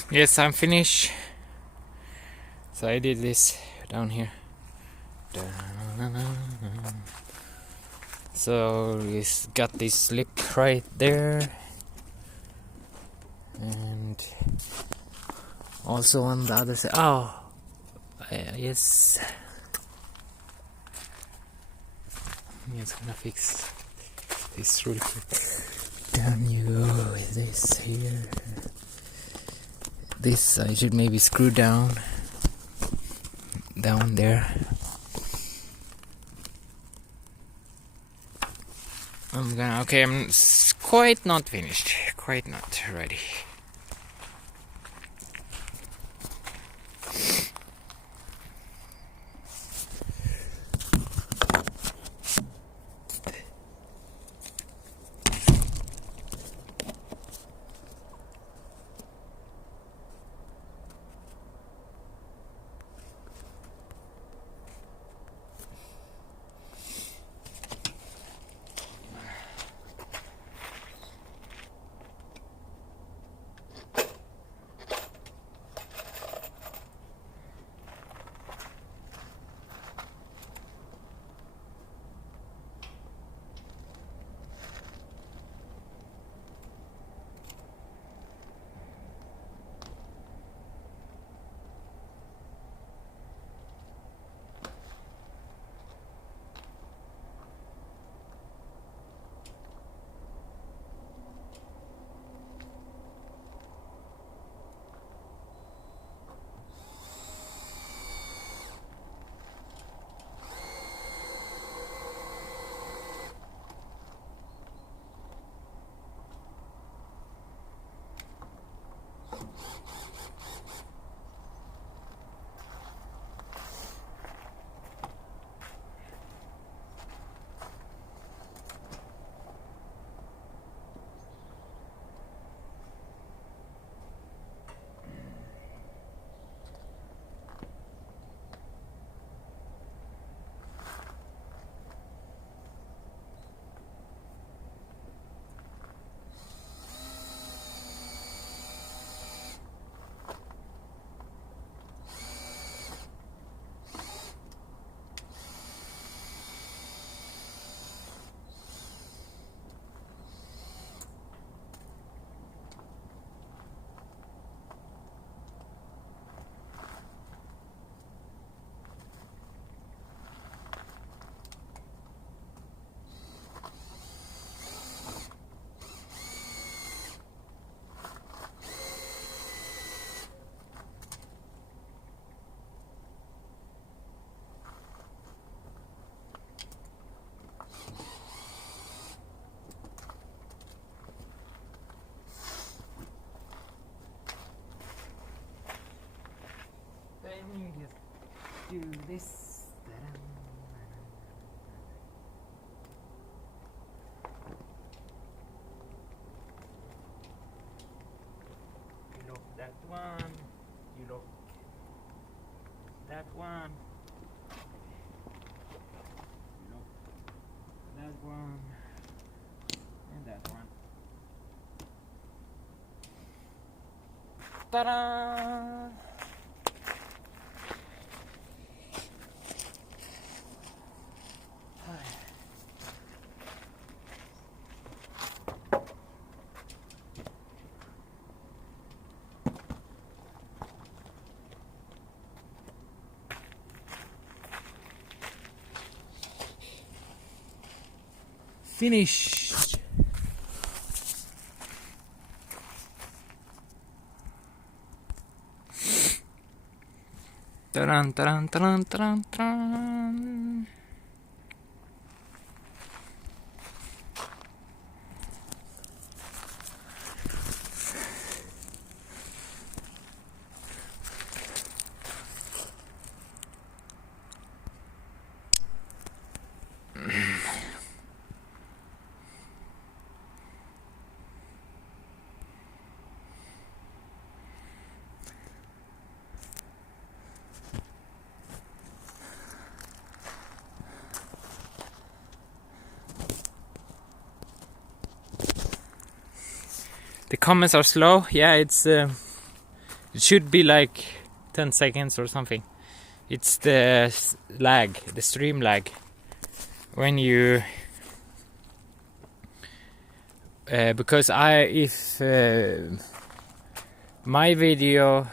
yes, I'm finished. So I did this down here. So it's got this slip right there, and also on the other side. Oh, yes. I'm just gonna fix this real quick. Down you go with this here. This I should maybe screw down there. I'm quite not finished, quite not ready. do this. You lock that one. You lock that one. You lock that one. And that one. Ta-da! Finished. Ta-dun, ta-dun, ta-dun, ta-dun, ta-dun. The comments are slow. Yeah, it should be like 10 seconds or something. It's the lag, the stream lag. When you because if my video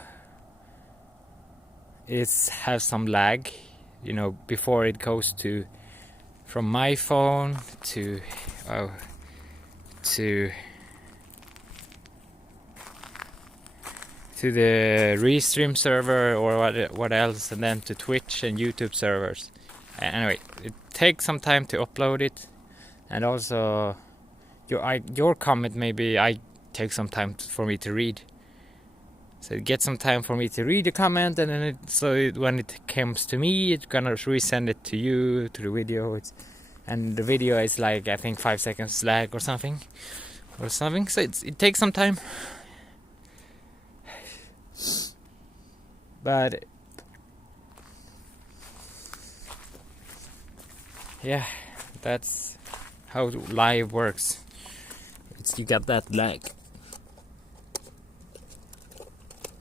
has some lag, you know, before it goes to from my phone to the Restream server or what else, and then to Twitch and YouTube servers. Anyway, it takes some time to upload it, and also your comment maybe I take some time for me to read. So it gets some time for me to read the comment, and then when it comes to me, it's gonna resend it to you, to the video. And the video is like, I think 5 seconds lag or something. So it takes some time. But yeah, that's how live works. You got that lag.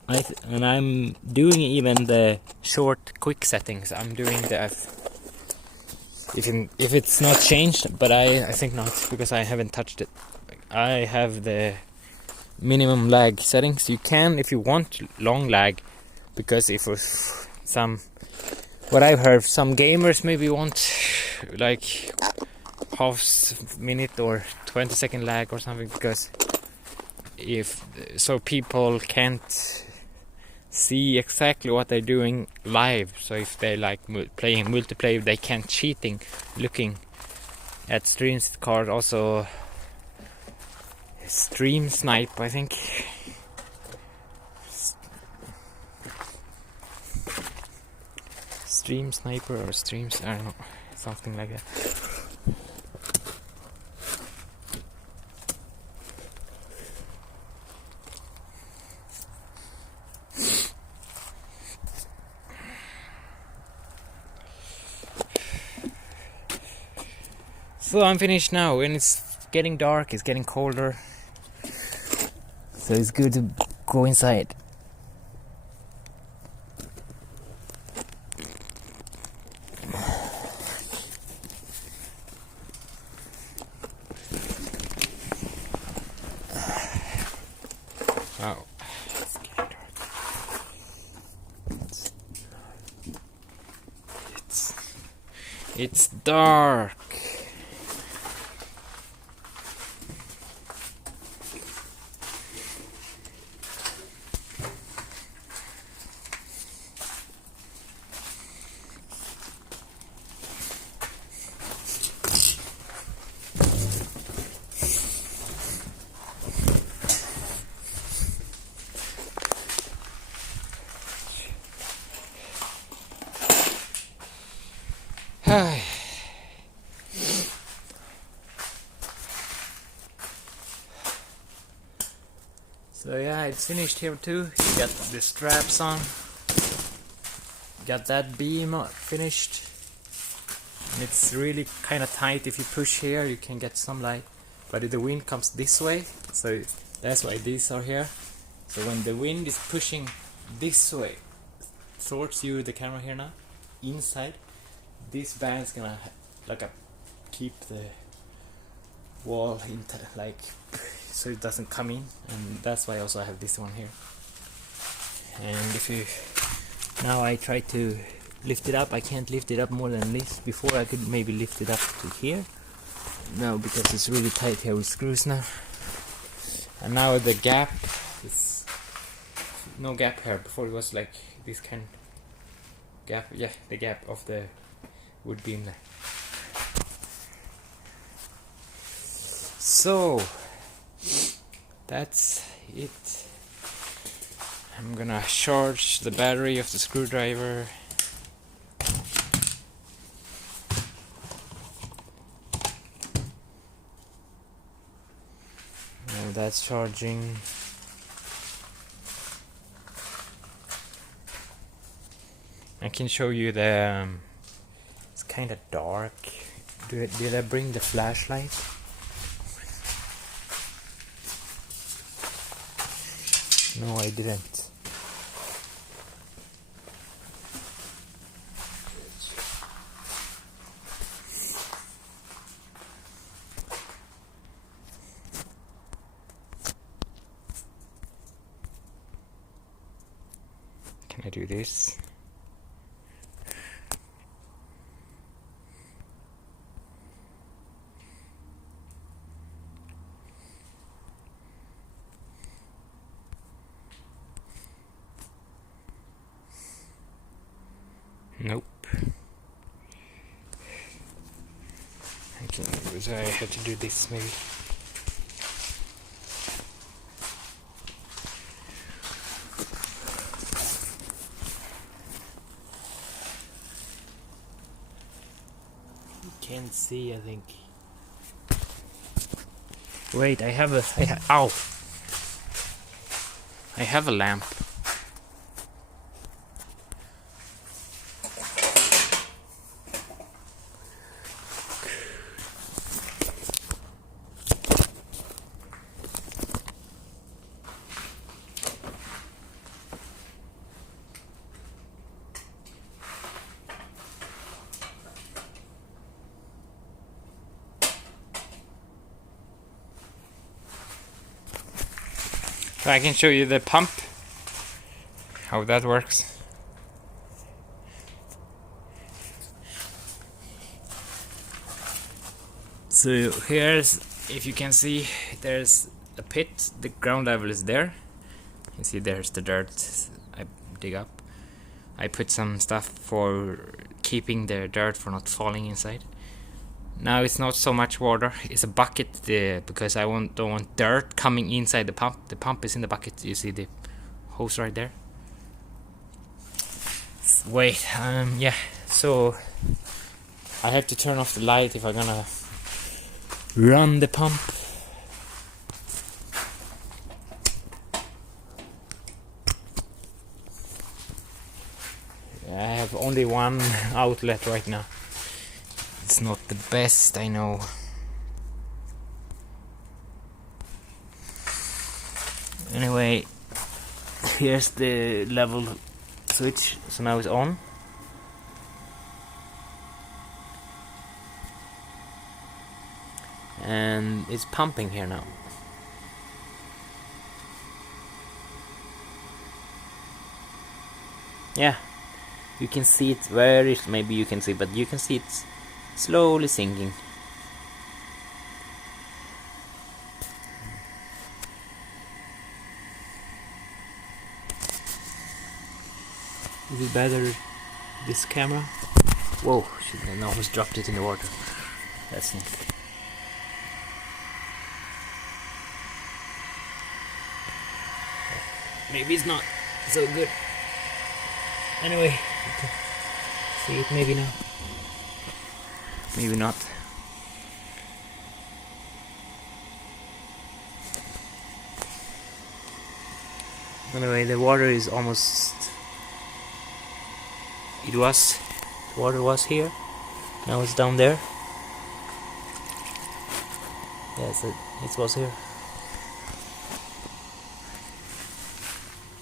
And I'm doing even the short quick settings. I'm doing the if it's not changed, but I think not, because I haven't touched it. I have the minimum lag settings. You can, if you want, long lag, because if what I've heard, some gamers maybe want like half minute or 20-second lag or something, because people can't see exactly what they're doing live. So if they like playing multiplayer, they can't cheating looking at streams called also stream snipe, I think. Stream sniper or streams, I don't know, something like that. So I'm finished now, and it's getting dark, it's getting colder. So it's good to go inside. Wow, it's getting dark. It's dark. So yeah, it's finished here too. You got the straps on. Got that beam finished. And it's really kind of tight. If you push here, you can get some light. But if the wind comes this way, so that's why these are here. So when the wind is pushing this way towards you, the camera here now, inside, this band's gonna keep the wall like so it doesn't come in, and that's why also I have this one here. And if you now I try to lift it up, I can't lift it up more than this. Before I could maybe lift it up to here. No, because it's really tight here with screws now. And now the gap is no gap here. Before it was like this kind of gap. Yeah, the gap of the wood beam there. So that's it. I'm gonna charge the battery of the screwdriver. Now that's charging. I can show you the it's kind of dark. Did I bring the flashlight? No, I didn't. Can I do this? Nope. So I had to do this maybe. You can't see, I think. Wait, I have a lamp. So I can show you the pump, how that works. So here's, if you can see, there's a pit, the ground level is there. You see there's the dirt I dig up. I put some stuff for keeping the dirt for not falling inside. Now it's not so much water, it's a bucket because I don't want dirt coming inside the pump. The pump is in the bucket, you see the hose right there. Wait, yeah, so I have to turn off the light if I'm gonna run the pump. I have only one outlet right now. It's not the best, I know. Anyway, here's the level switch, so now it's on. And it's pumping here now. Yeah, you can see it very, maybe you can see, but you can see it's slowly sinking. Is it better, this camera? Whoa, shit, I almost dropped it in the water. That's neat. Maybe it's not so good. Anyway, you can see it maybe now. maybe not. Anyway, the water is almost... the water was here, now it's down there. Yes, it was here.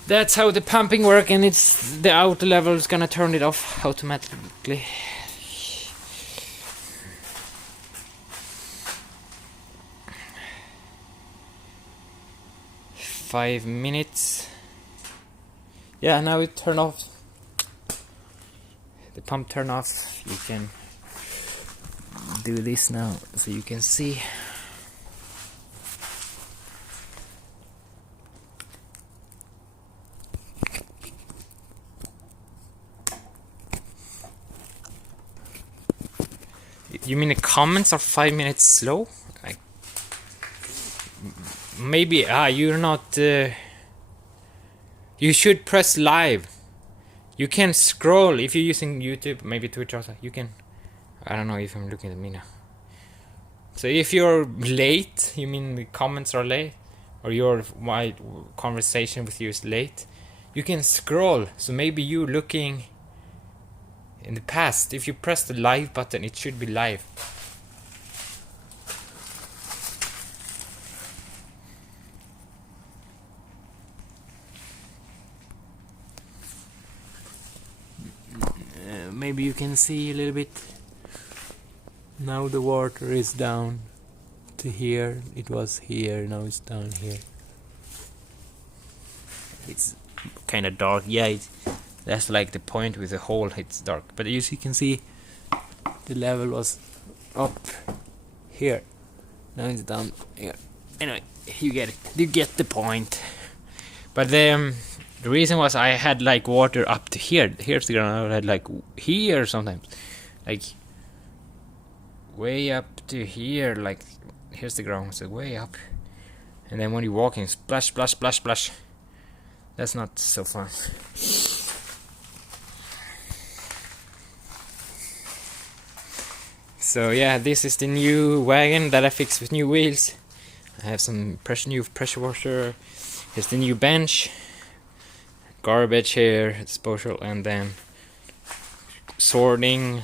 That's how the pumping works, and it's the outer level is gonna turn it off automatically. Five minutes. Yeah, now it turned off. The pump turned off. You can do this now so you can see. You mean the comments are 5 minutes slow? Like, maybe you're not. You should press live. You can scroll if you're using YouTube, maybe Twitch also. You can. I don't know if I'm looking at me now. So if you're late, you mean the comments are late, or your conversation with you is late, you can scroll. So maybe you looking in the past. If you press the live button, it should be live. Maybe you can see a little bit. Now the water is down to here. It was here, now it's down here. It's kind of dark. Yeah, that's like the point with the hole. It's dark, but as you can see, the level was up here. Now it's down here. Anyway, you get it. You get the point. But the reason was I had like water up to here. Here's the ground. I had like here sometimes, like way up to here. Like here's the ground. So way up, and then when you're walking, splash, splash, splash, splash. That's not so fun. So yeah, this is the new wagon that I fixed with new wheels. I have some new pressure washer. Here's the new bench. Garbage here, disposal, and then sorting.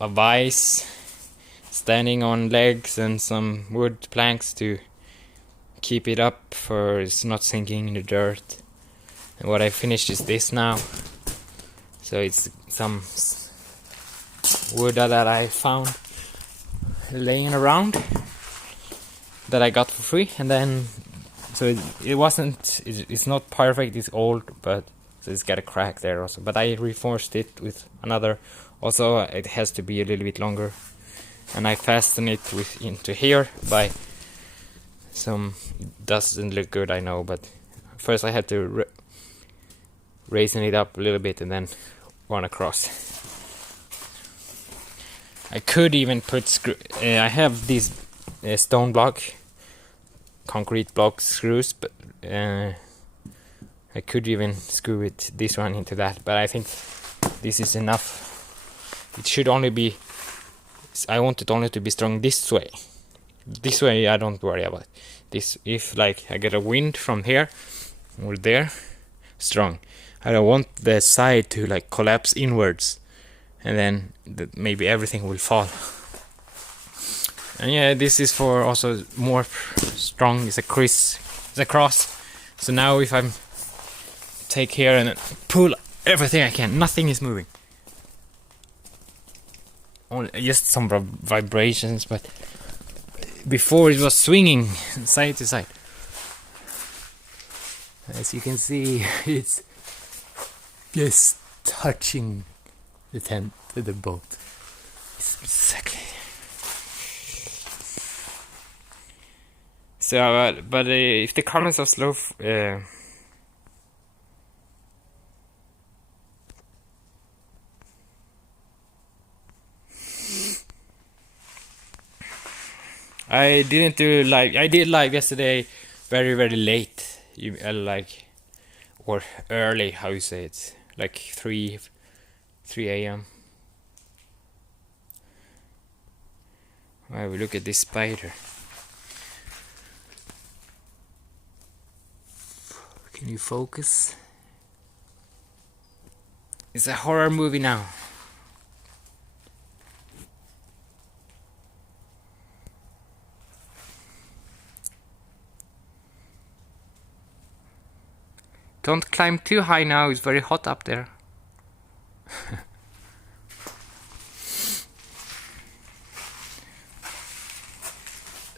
A vise, standing on legs, and some wood planks to keep it up for it's not sinking in the dirt. And what I finished is this now. So it's some wood that I found laying around that I got for free, and then so it's not perfect, it's old, but so it's got a crack there also, but I reinforced it with another. Also it has to be a little bit longer, and I fasten it into here by some. It doesn't look good, I know, but first I had to raise it up a little bit and then run across. I could even put I have these stone block, concrete block screws, but I could even screw this one into that, but I think this is enough. It should only be, I want it only to be strong this way. This way I don't worry about this. If like I get a wind from here or there, strong. I don't want the side to like collapse inwards, and then maybe everything will fall. And yeah, this is for also more strong. It's a cross. So now if I'm take here and pull everything I can, nothing is moving. Only just some vibrations, but before it was swinging side to side. As you can see, it's just touching the tent with the boat. It's exactly. So, but if the comments are slow, I didn't do live. I did live yesterday, very very late. Like, or early. How you say it? Like 3 a.m. Wow, look at this spider. Can you focus? It's a horror movie now. Don't climb too high now, it's very hot up there.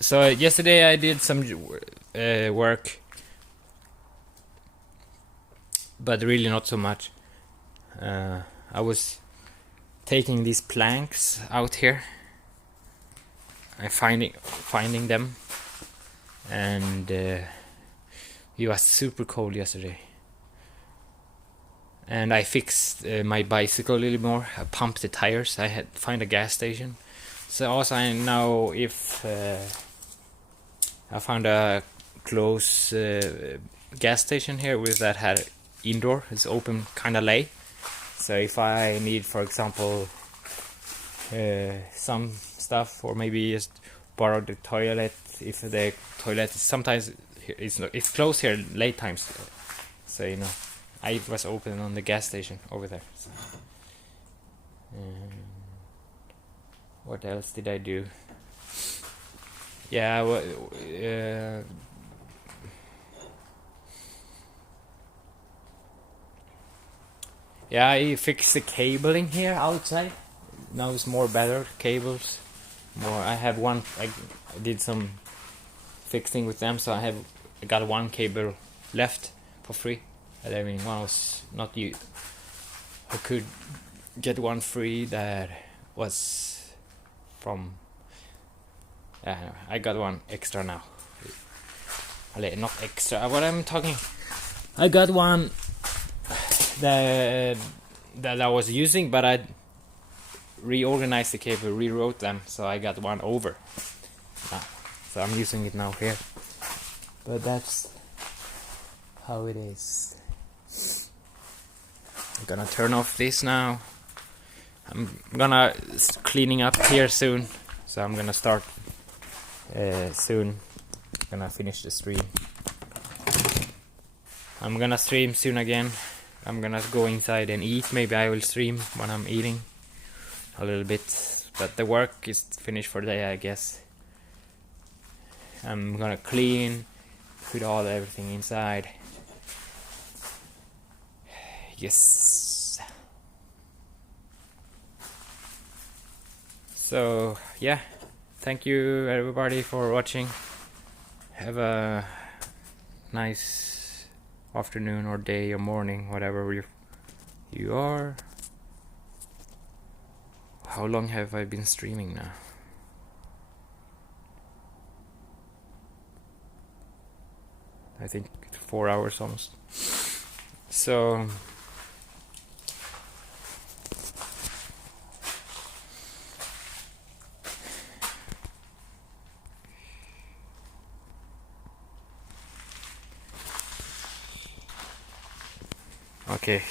So yesterday I did some work, but really not so much. I was taking these planks out here. I finding them, and it was super cold yesterday. And I fixed my bicycle a little more. I pumped the tires. I had find a gas station. So also I know if I found a close gas station here with that had indoor. It's open kind of late. So if I need, for example, some stuff, or maybe just borrow the toilet, if the toilet is sometimes it's closed here late times. So you know, I was open on the gas station over there. So. What else did I do? Yeah, yeah, I fixed the cabling here outside. Now it's more better cables. More, I have one. I did some fixing with them, so I got one cable left for free. I mean, one was not used. I could get one free that was from. I got one extra now. Not extra. What I'm talking. I got one that I was using, but I reorganized the cable, rewrote them, so I got one over. So I'm using it now here. But that's how it is. I'm gonna turn off this now. I'm gonna cleaning up here soon, so I'm gonna start soon. Gonna finish the stream. I'm gonna stream soon again. I'm gonna go inside and eat. Maybe I will stream when I'm eating a little bit, but the work is finished for the day, I guess. I'm gonna clean, put everything inside. Yes. So yeah, thank you everybody for watching. Have a nice afternoon or day or morning, whatever you are. How long have I been streaming now? I think 4 hours almost. So okay,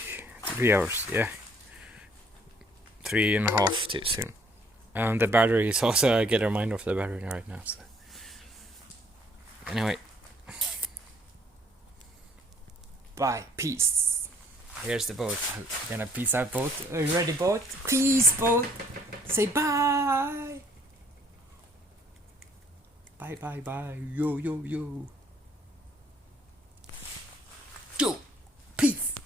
3 hours, yeah. 3.5 too soon. And the battery is also, I get a reminder of the battery right now. So. Anyway. Bye, peace. Here's the boat. We're gonna peace out, boat. Are you ready, boat? Peace, boat. Say bye. Bye, bye, bye. Yo, yo, yo.